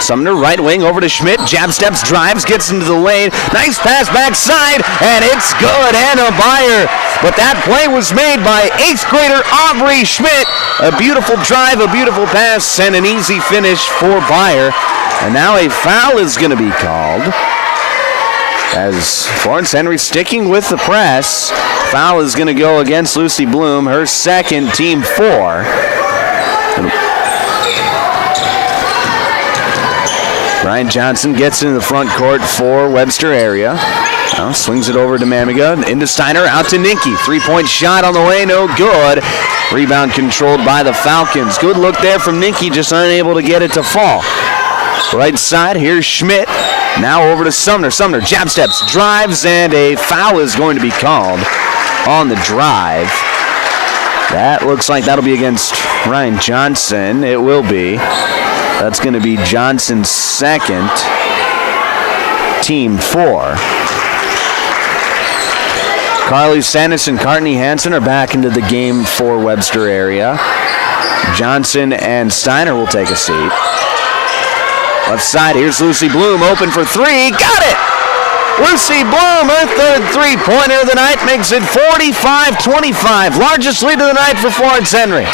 Sumner right wing over to Schmidt, jab steps, drives, gets into the lane. Nice pass backside, and it's good. Anna Byer. But that play was made by 8th grader Aubrey Schmidt. A beautiful drive, a beautiful pass, and an easy finish for Byer. And now a foul is going to be called as Florence Henry sticking with the press. Foul is going to go against Lucy Bloom, her second, team 4. Ryan Johnson gets into the front court for Webster area. Now swings it over to Mamiga, into Steiner, out to Ninke. 3-point shot on the way, no good. Rebound controlled by the Falcons. Good look there from Ninke, just unable to get it to fall. Right side, here's Schmidt. Now over to Sumner. Sumner jab steps, drives, and a foul is going to be called. on the drive. That looks like that'll be against Ryan Johnson. It will be. That's going to be Johnson's second. Team 4. Carly Sandus and Courtney Hansen are back into the game for Webster area. Johnson and Steiner will take a seat. Left side, here's Lucy Bloom, open for 3. Got it! Lucy Bloom, her third three-pointer of the night, makes it 45-25. Largest lead of the night for Florence Henry.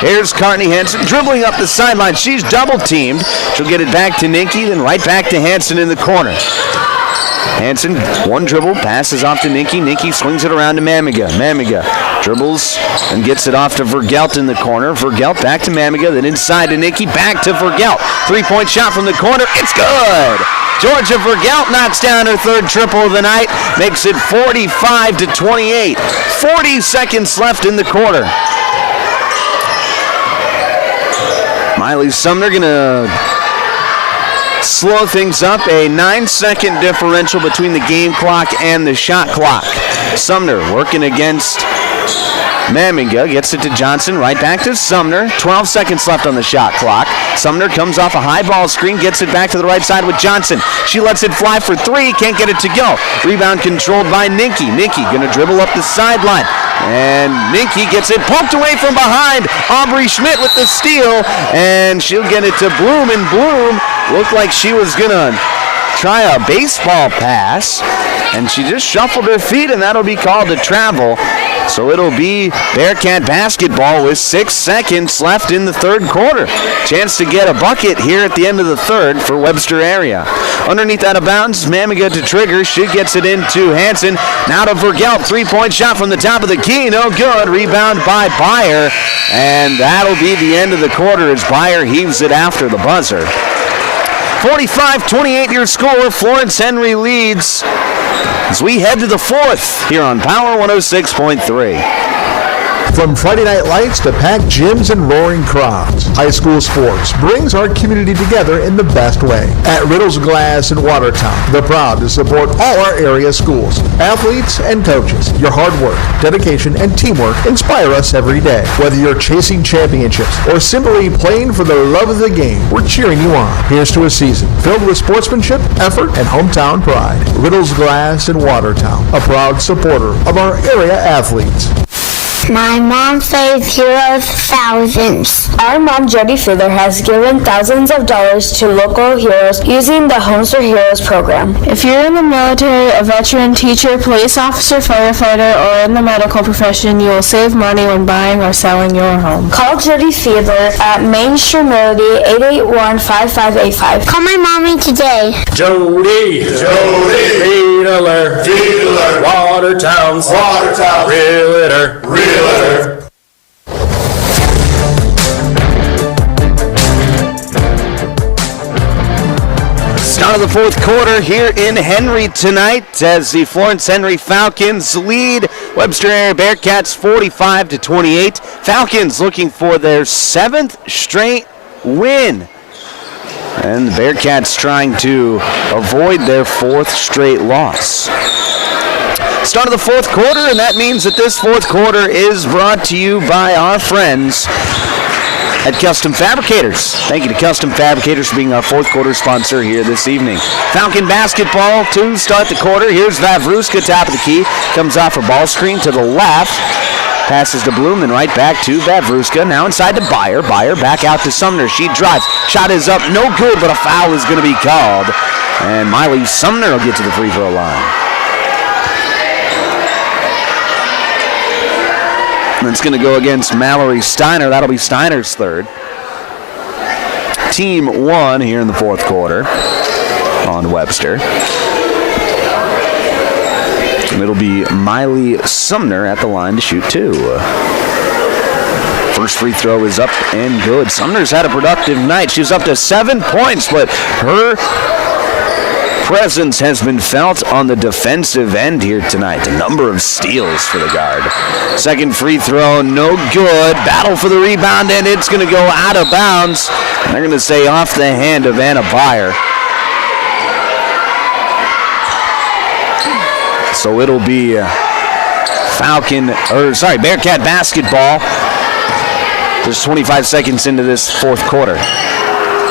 Here's Courtney Hansen dribbling up the sideline. She's double-teamed. She'll get it back to Ninke, then right back to Hansen in the corner. Hansen, one dribble, passes off to Ninke. Ninke swings it around to Mamiga. Mamiga dribbles and gets it off to Vergelt in the corner. Vergelt back to Mamiga, then inside to Ninke, back to Vergelt. Three-point shot from the corner. It's good! Georgia Vergelt knocks down her third triple of the night, makes it 45-28. 40 seconds left in the quarter. Miley Sumner going to slow things up. A 9-second differential between the game clock and the shot clock. Sumner working against Mamiga, gets it to Johnson, right back to Sumner. 12 seconds left on the shot clock. Sumner comes off a high ball screen, gets it back to the right side with Johnson. She lets it fly for 3, can't get it to go. Rebound controlled by Ninke. Ninke gonna dribble up the sideline. And Ninke gets it pumped away from behind. Aubrey Schmidt with the steal, and she'll get it to Bloom, and Bloom looked like she was gonna try a baseball pass, and she just shuffled her feet, and that'll be called a travel. So it'll be Bearcat basketball with 6 seconds left in the third quarter. Chance to get a bucket here at the end of the third for Webster area. Underneath out of bounds, Mamiga to trigger. She gets it into Hansen. Now to Vergelt. Three-point shot from the top of the key. No good. Rebound by Byer. And that'll be the end of the quarter as Byer heaves it after the buzzer. 45-28 your score. Florence Henry leads as we head to the fourth here on Power 106.3. From Friday night lights to packed gyms and roaring crowds, high school sports brings our community together in the best way. At Riddle's Glass in Watertown, they're proud to support all our area schools, athletes, and coaches. Your hard work, dedication, and teamwork inspire us every day. Whether you're chasing championships or simply playing for the love of the game, we're cheering you on. Here's to a season filled with sportsmanship, effort, and hometown pride. Riddle's Glass in Watertown, a proud supporter of our area athletes. My mom saves heroes thousands. Our mom, Jody Fiedler, has given thousands of dollars to local heroes using the Homes for Heroes program. If you're in the military, a veteran, teacher, police officer, firefighter, or in the medical profession, you will save money when buying or selling your home. Call Jody Fiedler at Main Street Melody 881-5585. Call my mommy today. Jody, Fiedler, Watertown's Realtor. Start of the fourth quarter here in Henry tonight as the Florence Henry Falcons lead Webster area Bearcats 45-28. Falcons looking for their 7th straight win. And the Bearcats trying to avoid their 4th straight loss. Start of the fourth quarter, and that means that this fourth quarter is brought to you by our friends at Custom Fabricators. Thank you to Custom Fabricators for being our fourth quarter sponsor here this evening. Falcon basketball to start the quarter. Here's Vavruska, top of the key. Comes off a ball screen to the left. Passes to Bloom, then right back to Vavruska. Now inside to Byer. Byer back out to Sumner. She drives. Shot is up. No good, but a foul is going to be called. And Miley Sumner will get to the free throw line. And it's going to go against Mallory Steiner. That'll be Steiner's third. Team 1 here in the fourth quarter on Webster. And it'll be Miley Sumner at the line to shoot 2. First free throw is up and good. Sumner's had a productive night. She's up to 7 points, but her presence has been felt on the defensive end here tonight. A number of steals for the guard. Second free throw, no good. Battle for the rebound, and it's going to go out of bounds. And they're going to say off the hand of Anna Byer. So it'll be Bearcat basketball. There's 25 seconds into this fourth quarter.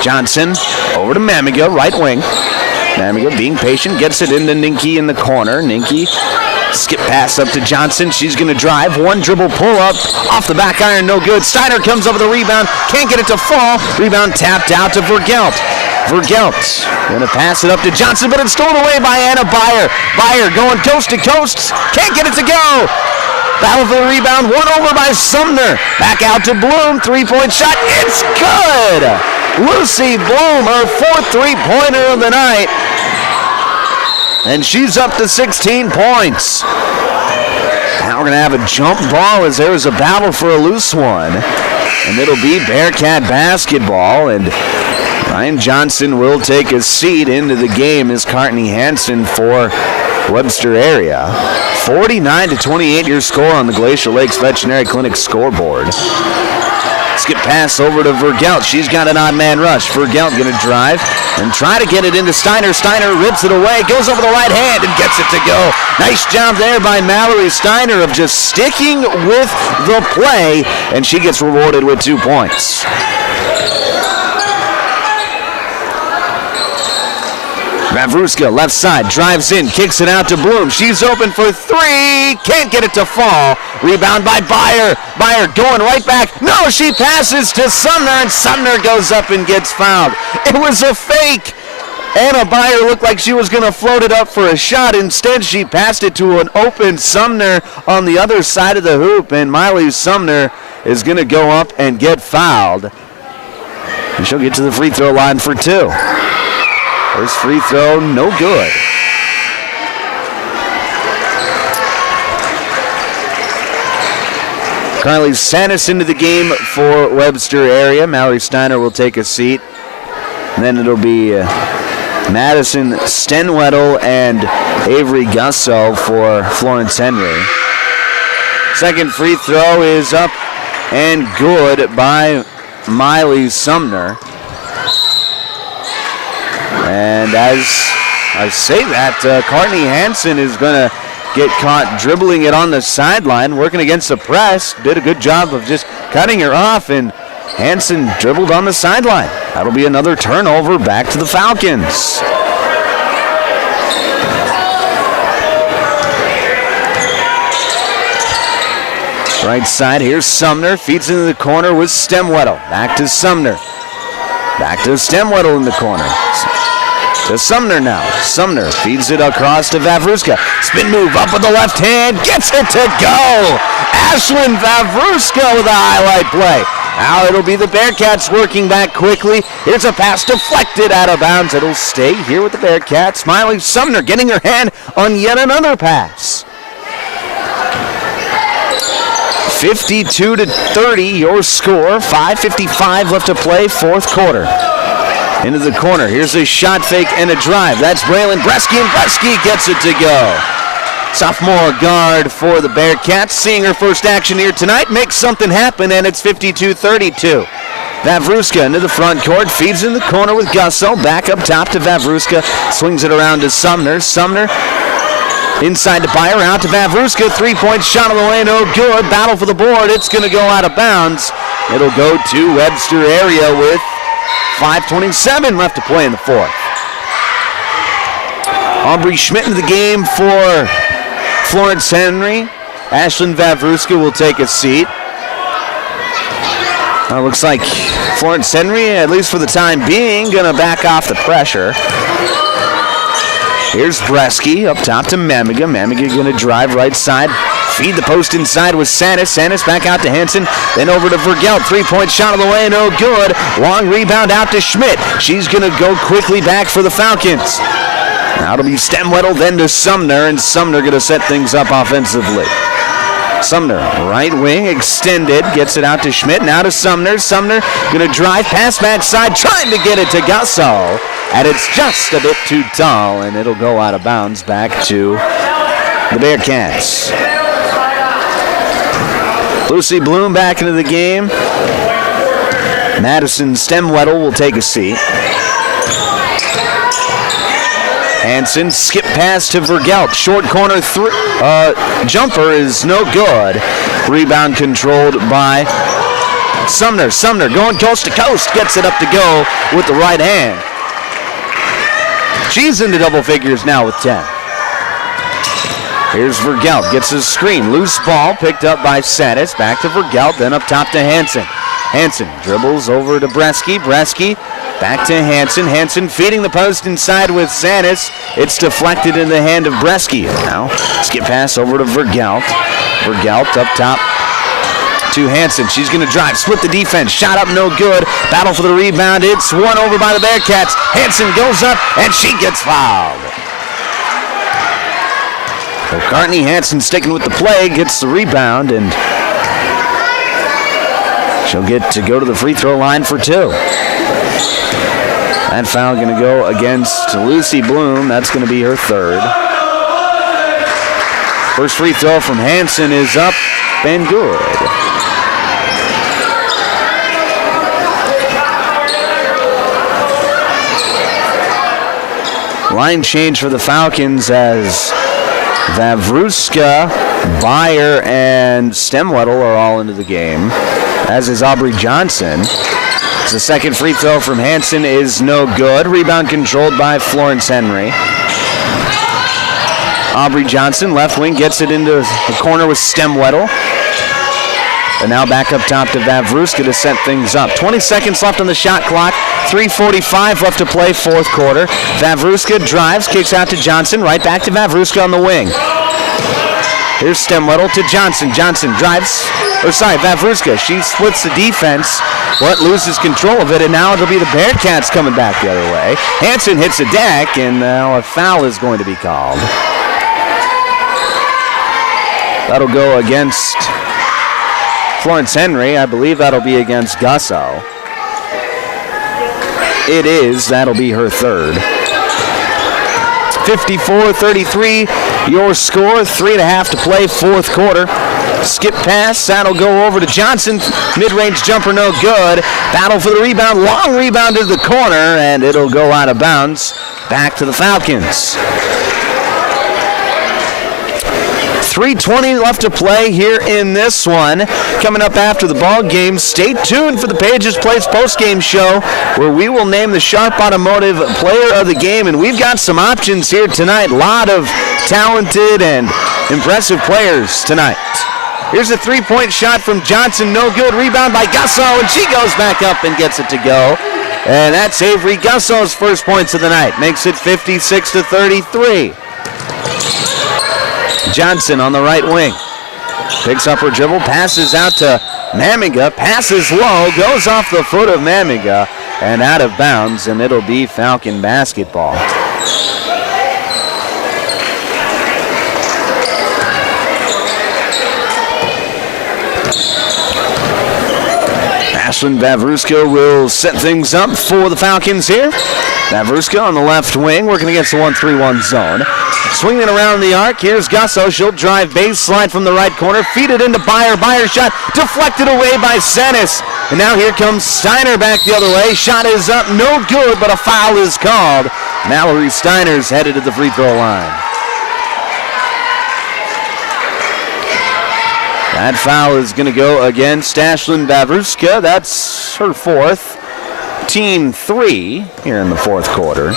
Johnson over to Mamiga, right wing. Mamiga being patient, gets it into Ninke in the corner. Ninke, skip pass up to Johnson. She's going to drive. One dribble pull up. Off the back iron, no good. Steiner comes up with a rebound. Can't get it to fall. Rebound tapped out to Vergelt. Vergelt going to pass it up to Johnson, but it's stolen away by Anna Beyer. Beyer going coast to coast. Can't get it to go. Battle for the rebound. Won over by Sumner. Back out to Bloom. Three-point shot. It's good. Lucy Bloom, her fourth three-pointer of the night. And she's up to 16 points. Now we're going to have a jump ball as there's a battle for a loose one. And it'll be Bearcat basketball. And Ryan Johnson will take a seat into the game as Courtney Hansen for Webster area. 49-28 your score on the Glacial Lakes Veterinary Clinic scoreboard. Skip pass over to Vergelt. She's got an odd man rush. Vergelt going to drive and try to get it into Steiner. Steiner rips it away, goes over the right hand and gets it to go. Nice job there by Mallory Steiner of just sticking with the play, and she gets rewarded with 2 points. Vavruska, left side, drives in, kicks it out to Bloom. She's open for three, can't get it to fall. Rebound by Beyer. Beyer going right back. No, she passes to Sumner, and Sumner goes up and gets fouled. It was a fake. Anna Beyer looked like she was going to float it up for a shot. Instead, she passed it to an open Sumner on the other side of the hoop, and Miley Sumner is going to go up and get fouled. And she'll get to the free throw line for two. First free throw, no good. Currently Santis into the game for Webster area. Mallory Steiner will take a seat. And then it'll be Madison Stenwedel and Avery Gusso for Florence Henry. Second free throw is up and good by Miley Sumner. And as I say that, Courtney Hansen is going to get caught dribbling it on the sideline, working against the press. Did a good job of just cutting her off, and Hansen dribbled on the sideline. That'll be another turnover back to the Falcons. Right side, here's Sumner. Feeds into the corner with Stemwedel. Back to Sumner. Back to Stemwedel in the corner. To Sumner now. Sumner feeds it across to Vavruska. Spin move up with the left hand. Gets it to go. Ashlyn Vavruska with a highlight play. Now it'll be the Bearcats working back quickly. Here's a pass deflected out of bounds. It'll stay here with the Bearcats. Miley Sumner getting her hand on yet another pass. 52-30 your score. 5:55 left to play, fourth quarter. Into the corner. Here's a shot fake and a drive. That's Braylon Bresky, and Bresky gets it to go. Sophomore guard for the Bearcats, seeing her first action here tonight, makes something happen, and it's 52-32. Vavruska into the front court, feeds in the corner with Gusso. Back up top to Vavruska, swings it around to Sumner. Sumner inside to Beyer, out to Vavruska. Three-point shot on the way, no good. Battle for the board. It's going to go out of bounds. It'll go to Webster area with 5:27 left to play in the fourth. Aubrey Schmidt into the game for Florence Henry. Ashlyn Vavruska will take a seat. Looks like Florence Henry, at least for the time being, going to back off the pressure. Here's Bresky up top to Mamiga. Mamiga going to drive right side. Feed the post inside with Santis. Santis back out to Hansen. Then over to Vergelt. Three-point shot on the way, no good. Long rebound out to Schmidt. She's going to go quickly back for the Falcons. Now it'll be Stemwedel, then to Sumner, and Sumner going to set things up offensively. Sumner, right wing, extended, gets it out to Schmidt. Now to Sumner. Sumner going to drive, pass backside, trying to get it to Gusso. And it's just a bit too tall, and it'll go out of bounds back to the Bearcats. Lucy Bloom back into the game. Madison Stemwedel will take a seat. Hansen skip pass to Vergelt. Short corner jumper is no good. Rebound controlled by Sumner. Sumner going coast to coast. Gets it up to go with the right hand. She's into double figures now with 10. Here's Vergelt. Gets his screen. Loose ball picked up by Satis. Back to Vergelt. Then up top to Hansen. Hansen dribbles over to Bresky. Bresky back to Hansen. Hansen feeding the post inside with Satis. It's deflected in the hand of Bresky. Now skip pass over to Vergelt. Vergelt up top to Hansen. She's going to drive, split the defense. Shot up, no good. Battle for the rebound. It's won over by the Bearcats. Hansen goes up, and she gets fouled. So Courtney Hansen sticking with the play, gets the rebound, and she'll get to go to the free throw line for 2. That foul going to go against Lucy Bloom. That's going to be her 3rd. First free throw from Hansen is up and good. Line change for the Falcons as Vavruska, Byer, and Stemwettle are all into the game, as is Aubrey Johnson. The second free throw from Hansen is no good. Rebound controlled by Florence Henry. Aubrey Johnson, left wing, gets it into the corner with Stemwettle. And now back up top to Vavruska to set things up. 20 seconds left on the shot clock. 3:45 left to play, 4th quarter. Vavruska drives, kicks out to Johnson. Right back to Vavruska on the wing. Here's Stemwettle to Johnson. Johnson drives. Vavruska. She splits the defense, but loses control of it, and now it'll be the Bearcats coming back the other way. Hansen hits the deck, and now a foul is going to be called. That'll go against Florence Henry. I believe that'll be against Gusso. It is. That'll be her 3rd. 54-33, your score. 3.5 to play, 4th quarter. Skip pass. That'll go over to Johnson. Mid-range jumper, no good. Battle for the rebound. Long rebound to the corner, and it'll go out of bounds. Back to the Falcons. 3:20 left to play here in this one. Coming up after the ball game, stay tuned for the Pages Place postgame show, where we will name the Sharp Automotive Player of the Game, and we've got some options here tonight. A lot of talented and impressive players tonight. Here's a 3-point shot from Johnson, no good. Rebound by Gusso, and she goes back up and gets it to go. And that's Avery Gusso's first points of the night. Makes it 56-33. Johnson on the right wing. Picks up her dribble, passes out to Mamiga, passes low, goes off the foot of Mamiga, and out of bounds, and it'll be Falcon basketball. Ashlyn Vavruska will set things up for the Falcons here. Vavruska on the left wing, working against the 1-3-1 zone. Swinging around the arc, here's Gusso. She'll drive baseline from the right corner, feed it into Byer. Byer shot deflected away by Senis. And now here comes Steiner back the other way. Shot is up, no good, but a foul is called. Mallory Steiner's headed to the free throw line. That foul is going to go against Ashlyn Vavruska. That's her 4th. Team 3 here in the 4th quarter.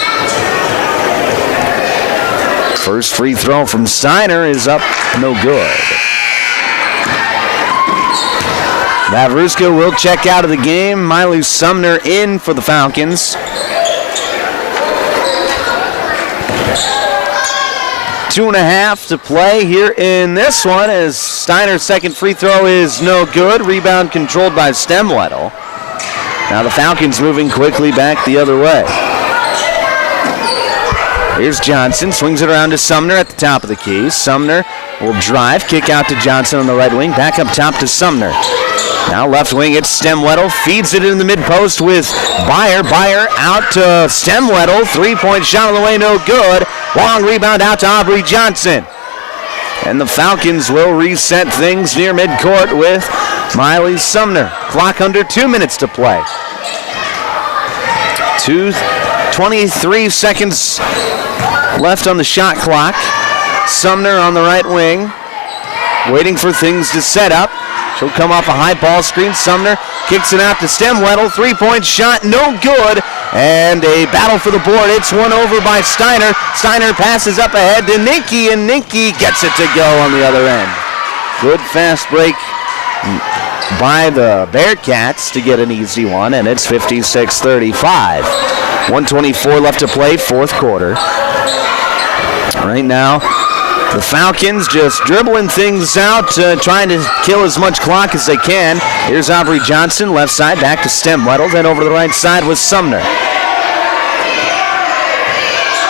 First free throw from Steiner is up, no good. Vavruska will check out of the game. Miley Sumner in for the Falcons. 2.5 to play here in this one as Steiner's second free throw is no good. Rebound controlled by Stemwettle. Now the Falcons moving quickly back the other way. Here's Johnson, swings it around to Sumner at the top of the key. Sumner will drive, kick out to Johnson on the right wing, back up top to Sumner. Now left wing, it's Stemwettle, feeds it in the mid-post with Byer. Byer out to Stemwettle, 3-point shot on the way, no good. Long rebound out to Aubrey Johnson. And the Falcons will reset things near midcourt with Miley Sumner. Clock under 2 minutes to play. 23 seconds left on the shot clock. Sumner on the right wing, waiting for things to set up. She'll come off a high ball screen. Sumner kicks it out to Stemwedel. 3-point shot, no good. And a battle for the board. It's won over by Steiner. Steiner passes up ahead to Ninke, and Ninke gets it to go on the other end. Good fast break by the Bearcats to get an easy one, and it's 56-35. 1:24 left to play, fourth quarter. Right now, the Falcons just dribbling things out, trying to kill as much clock as they can. Here's Aubrey Johnson, left side, back to Stemwedel, then over to the right side with Sumner.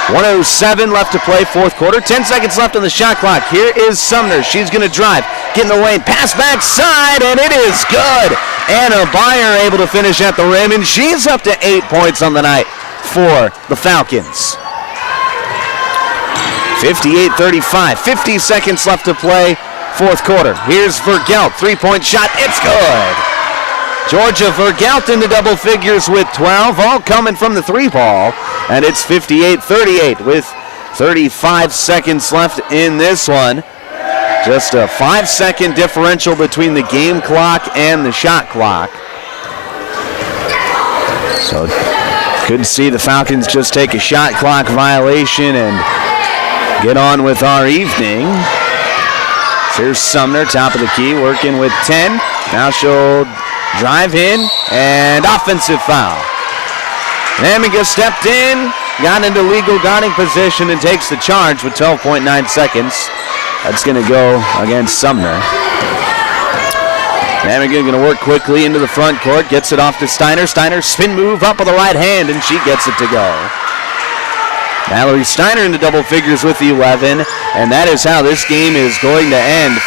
1:07 left to play, fourth quarter. 10 seconds left on the shot clock. Here is Sumner. She's going to drive, get in the lane, pass backside, and it is good. Anna Beyer able to finish at the rim, and she's up to 8 points on the night for the Falcons. 58-35, 50 seconds left to play, fourth quarter. Here's Vergelt, 3-point shot, it's good. Georgia Vergelt into double figures with 12, all coming from the three ball, and it's 58-38 with 35 seconds left in this one. Just a 5-second differential between the game clock and the shot clock. So could see the Falcons just take a shot clock violation and get on with our evening. So here's Sumner, top of the key, working with 10. Now she'll drive in, and offensive foul. Amiga stepped in, got into legal guarding position, and takes the charge with 12.9 seconds. That's going to go against Sumner. Amiga going to work quickly into the front court, gets it off to Steiner. Steiner spin move up with the right hand, and she gets it to go. Mallory Steiner into double figures with the 11, and that is how this game is going to end.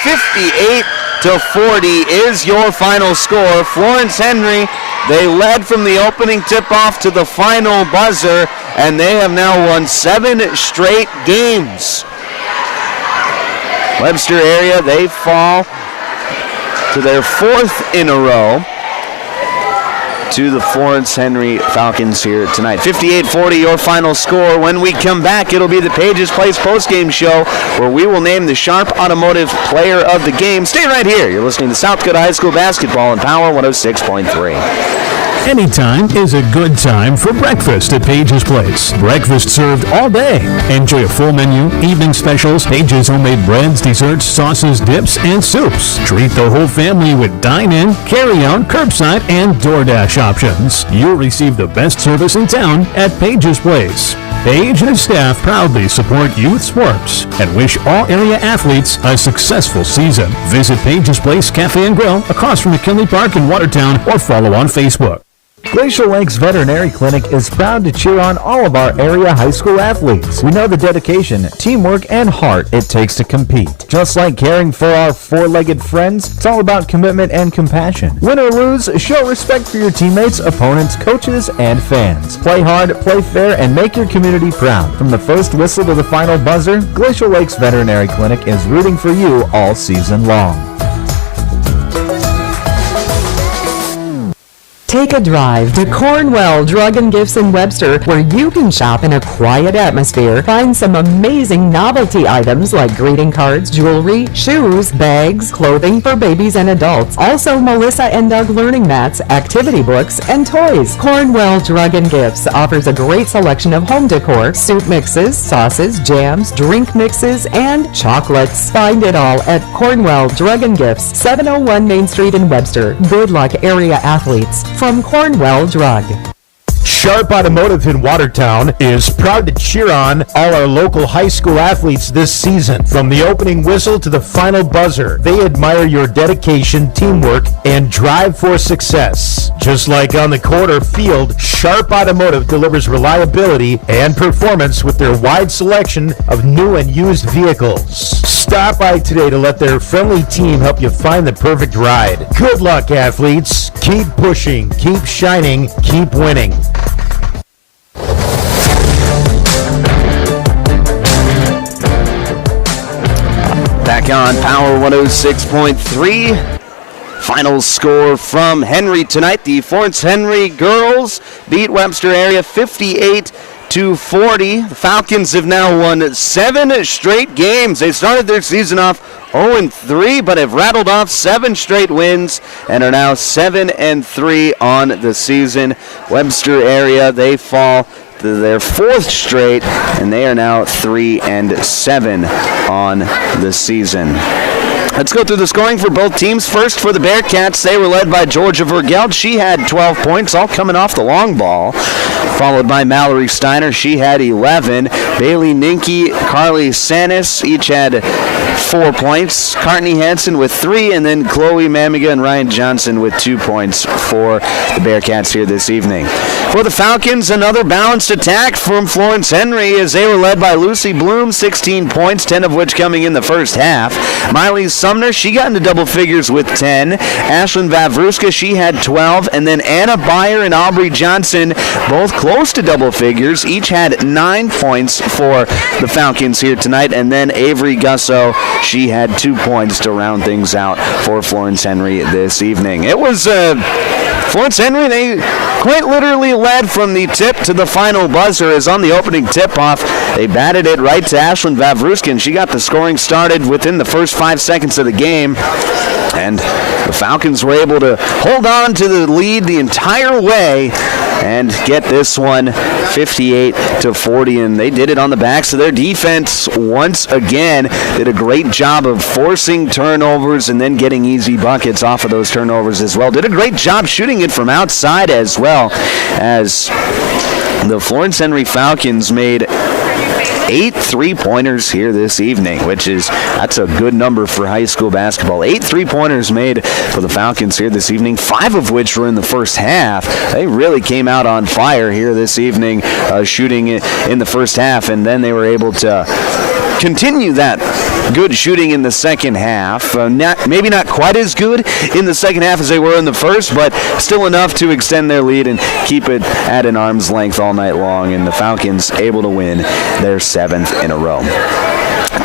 58-40 is your final score. Florence Henry, they led from the opening tip-off to the final buzzer, and they have now won 7 straight games. Webster area, they fall to their 4th in a row to the Florence Henry Falcons here tonight. 58-40 your final score. When we come back, it'll be the Pages Place postgame show where we will name the Sharp Automotive Player of the Game. Stay right here. You're listening to South Dakota High School Basketball on Power 106.3. Anytime is a good time for breakfast at Page's Place. Breakfast served all day. Enjoy a full menu, evening specials, Page's homemade breads, desserts, sauces, dips, and soups. Treat the whole family with dine-in, carry-out, curbside, and DoorDash options. You'll receive the best service in town at Page's Place. Page and his staff proudly support youth sports and wish all area athletes a successful season. Visit Page's Place Cafe and Grill across from McKinley Park in Watertown or follow on Facebook. Glacial Lakes Veterinary Clinic is proud to cheer on all of our area high school athletes. We know the dedication, teamwork, and heart it takes to compete. Just like caring for our four-legged friends, it's all about commitment and compassion. Win or lose, show respect for your teammates, opponents, coaches, and fans. Play hard, play fair, and make your community proud. From the first whistle to the final buzzer, Glacial Lakes Veterinary Clinic is rooting for you all season long. Take a drive to Cornwell Drug and Gifts in Webster, where you can shop in a quiet atmosphere. Find some amazing novelty items like greeting cards, jewelry, shoes, bags, clothing for babies and adults. Also, Melissa and Doug learning mats, activity books, and toys. Cornwell Drug and Gifts offers a great selection of home decor, soup mixes, sauces, jams, drink mixes, and chocolates. Find it all at Cornwell Drug and Gifts, 701 Main Street in Webster. Good luck, area athletes. From Cornwell Drug. Sharp Automotive in Watertown is proud to cheer on all our local high school athletes this season. From the opening whistle to the final buzzer, they admire your dedication, teamwork, and drive for success. Just like on the court or field, Sharp Automotive delivers reliability and performance with their wide selection of new and used vehicles. Stop by today to let their friendly team help you find the perfect ride. Good luck, athletes. Keep pushing, keep shining, keep winning. Back on Power 106.3. Final score from Henry tonight. The Florence Henry girls beat Webster area 58-40. 58-40. The Falcons have now won 7 straight games. They started their season off 0-3, but have rattled off 7 straight wins and are now 7-3 on the season. Webster area, they fall to their 4th straight, and they are now 3-7 on the season. Let's go through the scoring for both teams. First, for the Bearcats, they were led by Georgia Vergeld. She had 12 points, all coming off the long ball. Followed by Mallory Steiner. She had 11. Bailey Ninke, Carly Sanis each had 4 points. Courtney Hansen with 3, and then Chloe Mamiga and Ryan Johnson with 2 points for the Bearcats here this evening. For the Falcons, another balanced attack from Florence Henry as they were led by Lucy Bloom, 16 points, 10 of which coming in the first half. Miley Sumner, she got into double figures with 10. Ashlyn Vavruska, she had 12. And then Anna Byer and Aubrey Johnson, both close to double figures, each had 9 points for the Falcons here tonight. And then Avery Gusso, she had 2 points to round things out for Florence Henry this evening. It was Florence Henry, they quite literally led from the tip to the final buzzer, as on the opening tip-off, they batted it right to Ashlyn Vavruska, and she got the scoring started within the first 5 seconds of the game. And the Falcons were able to hold on to the lead the entire way and get this one 58-40, and they did it on the backs of their defense once again. Did a great job of forcing turnovers and then getting easy buckets off of those turnovers as well. Did a great job shooting it from outside as well, as the Florence Henry Falcons made 8 3-pointers here this evening, that's a good number for high school basketball. 8 3-pointers made for the Falcons here this evening, 5 of which were in the first half. They really came out on fire here this evening, shooting in the first half, and then they were able to continue that good shooting in the second half. Maybe not quite as good in the second half as they were in the first, but still enough to extend their lead and keep it at an arm's length all night long, and the Falcons able to win their 7th in a row.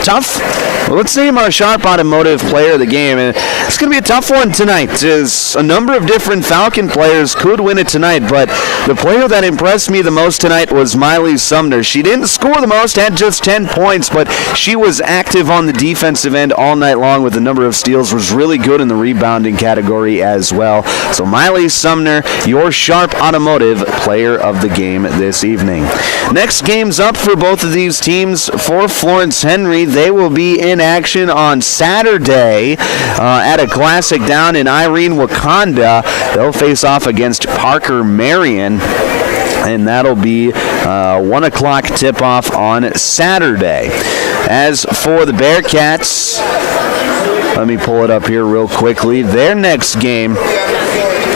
Tough. Well, let's name our Sharp Automotive player of the game. And it's going to be a tough one tonight, as a number of different Falcon players could win it tonight, but the player that impressed me the most tonight was Miley Sumner. She didn't score the most, had just 10 points, but she was active on the defensive end all night long with a number of steals, was really good in the rebounding category as well. So Miley Sumner, your Sharp Automotive player of the game this evening. Next game's up for both of these teams. For Florence Henry, they will be in action on Saturday at a classic down in Irene, Wakanda. They'll face off against Parker Marion, and that'll be 1 o'clock tip-off on Saturday. As for the Bearcats, let me pull it up here real quickly. Their next game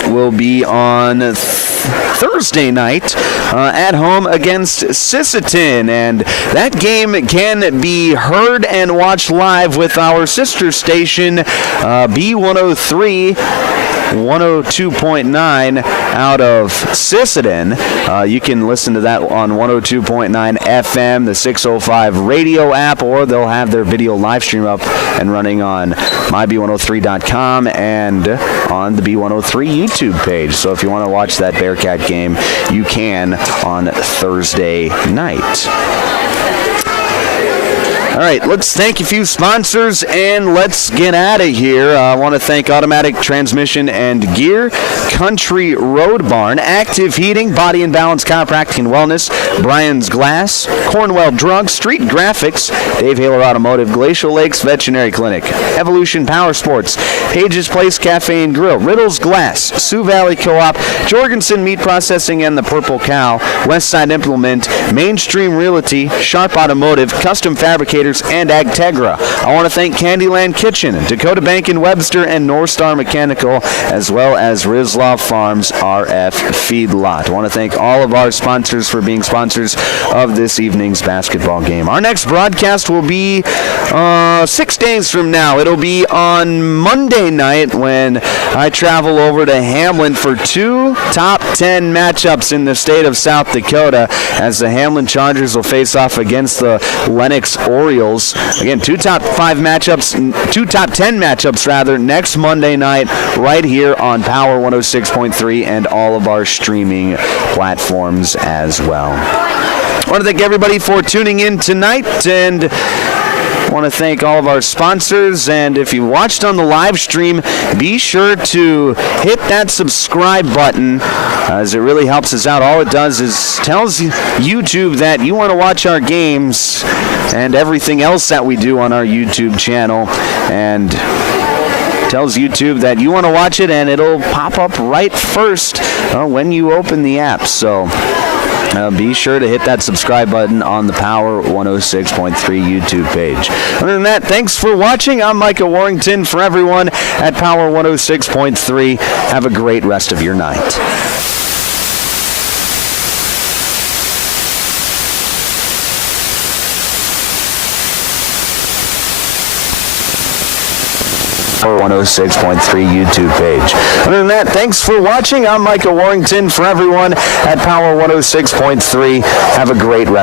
will be on Thursday night at home against Sisseton, and that game can be heard and watched live with our sister station B103 102.9 out of Sisseton. You can listen to that on 102.9 FM, the 605 radio app, or they'll have their video live stream up and running on myb103.com and on the B103 YouTube page. So if you want to watch that Bearcat game, you can on Thursday night. All right, let's thank a few sponsors and let's get out of here. I want to thank Automatic Transmission and Gear, Country Road Barn, Active Heating, Body and Balance Chiropractic and Wellness, Brian's Glass, Cornwell Drug, Street Graphics, Dave Haler Automotive, Glacial Lakes Veterinary Clinic, Evolution Power Sports, Page's Place Cafe and Grill, Riddle's Glass, Sioux Valley Co-op, Jorgensen Meat Processing and the Purple Cow, Westside Implement, Mainstream Realty, Sharp Automotive, Custom Fabricators, and Agtegra. I want to thank Candyland Kitchen, Dakota Bank in Webster, and North Star Mechanical, as well as Rizlaw Farms RF Feedlot. I want to thank all of our sponsors for being sponsors of this evening's basketball game. Our next broadcast will be 6 days from now. It'll be on Monday night when I travel over to Hamlin for 2 top 10 matchups in the state of South Dakota, as the Hamlin Chargers will face off against the Lennox Orioles. Orioles. Again, two top 10 matchups rather, next Monday night right here on Power 106.3 and all of our streaming platforms as well. I want to thank everybody for tuning in tonight, and I want to thank all of our sponsors. And if you watched on the live stream, be sure to hit that subscribe button, as it really helps us out. All it does is tells YouTube that you want to watch our games and everything else that we do on our YouTube channel, and tells YouTube that you want to watch it, and it'll pop up right first when you open the app. So be sure to hit that subscribe button on the Power 106.3 YouTube page. Other than that, thanks for watching. I'm Micah Warrington. For everyone at Power 106.3, have a great rest of your night. Power 106.3 YouTube page. Other than that, thanks for watching. I'm Micah Warrington. For everyone at Power 106.3, have a great rest.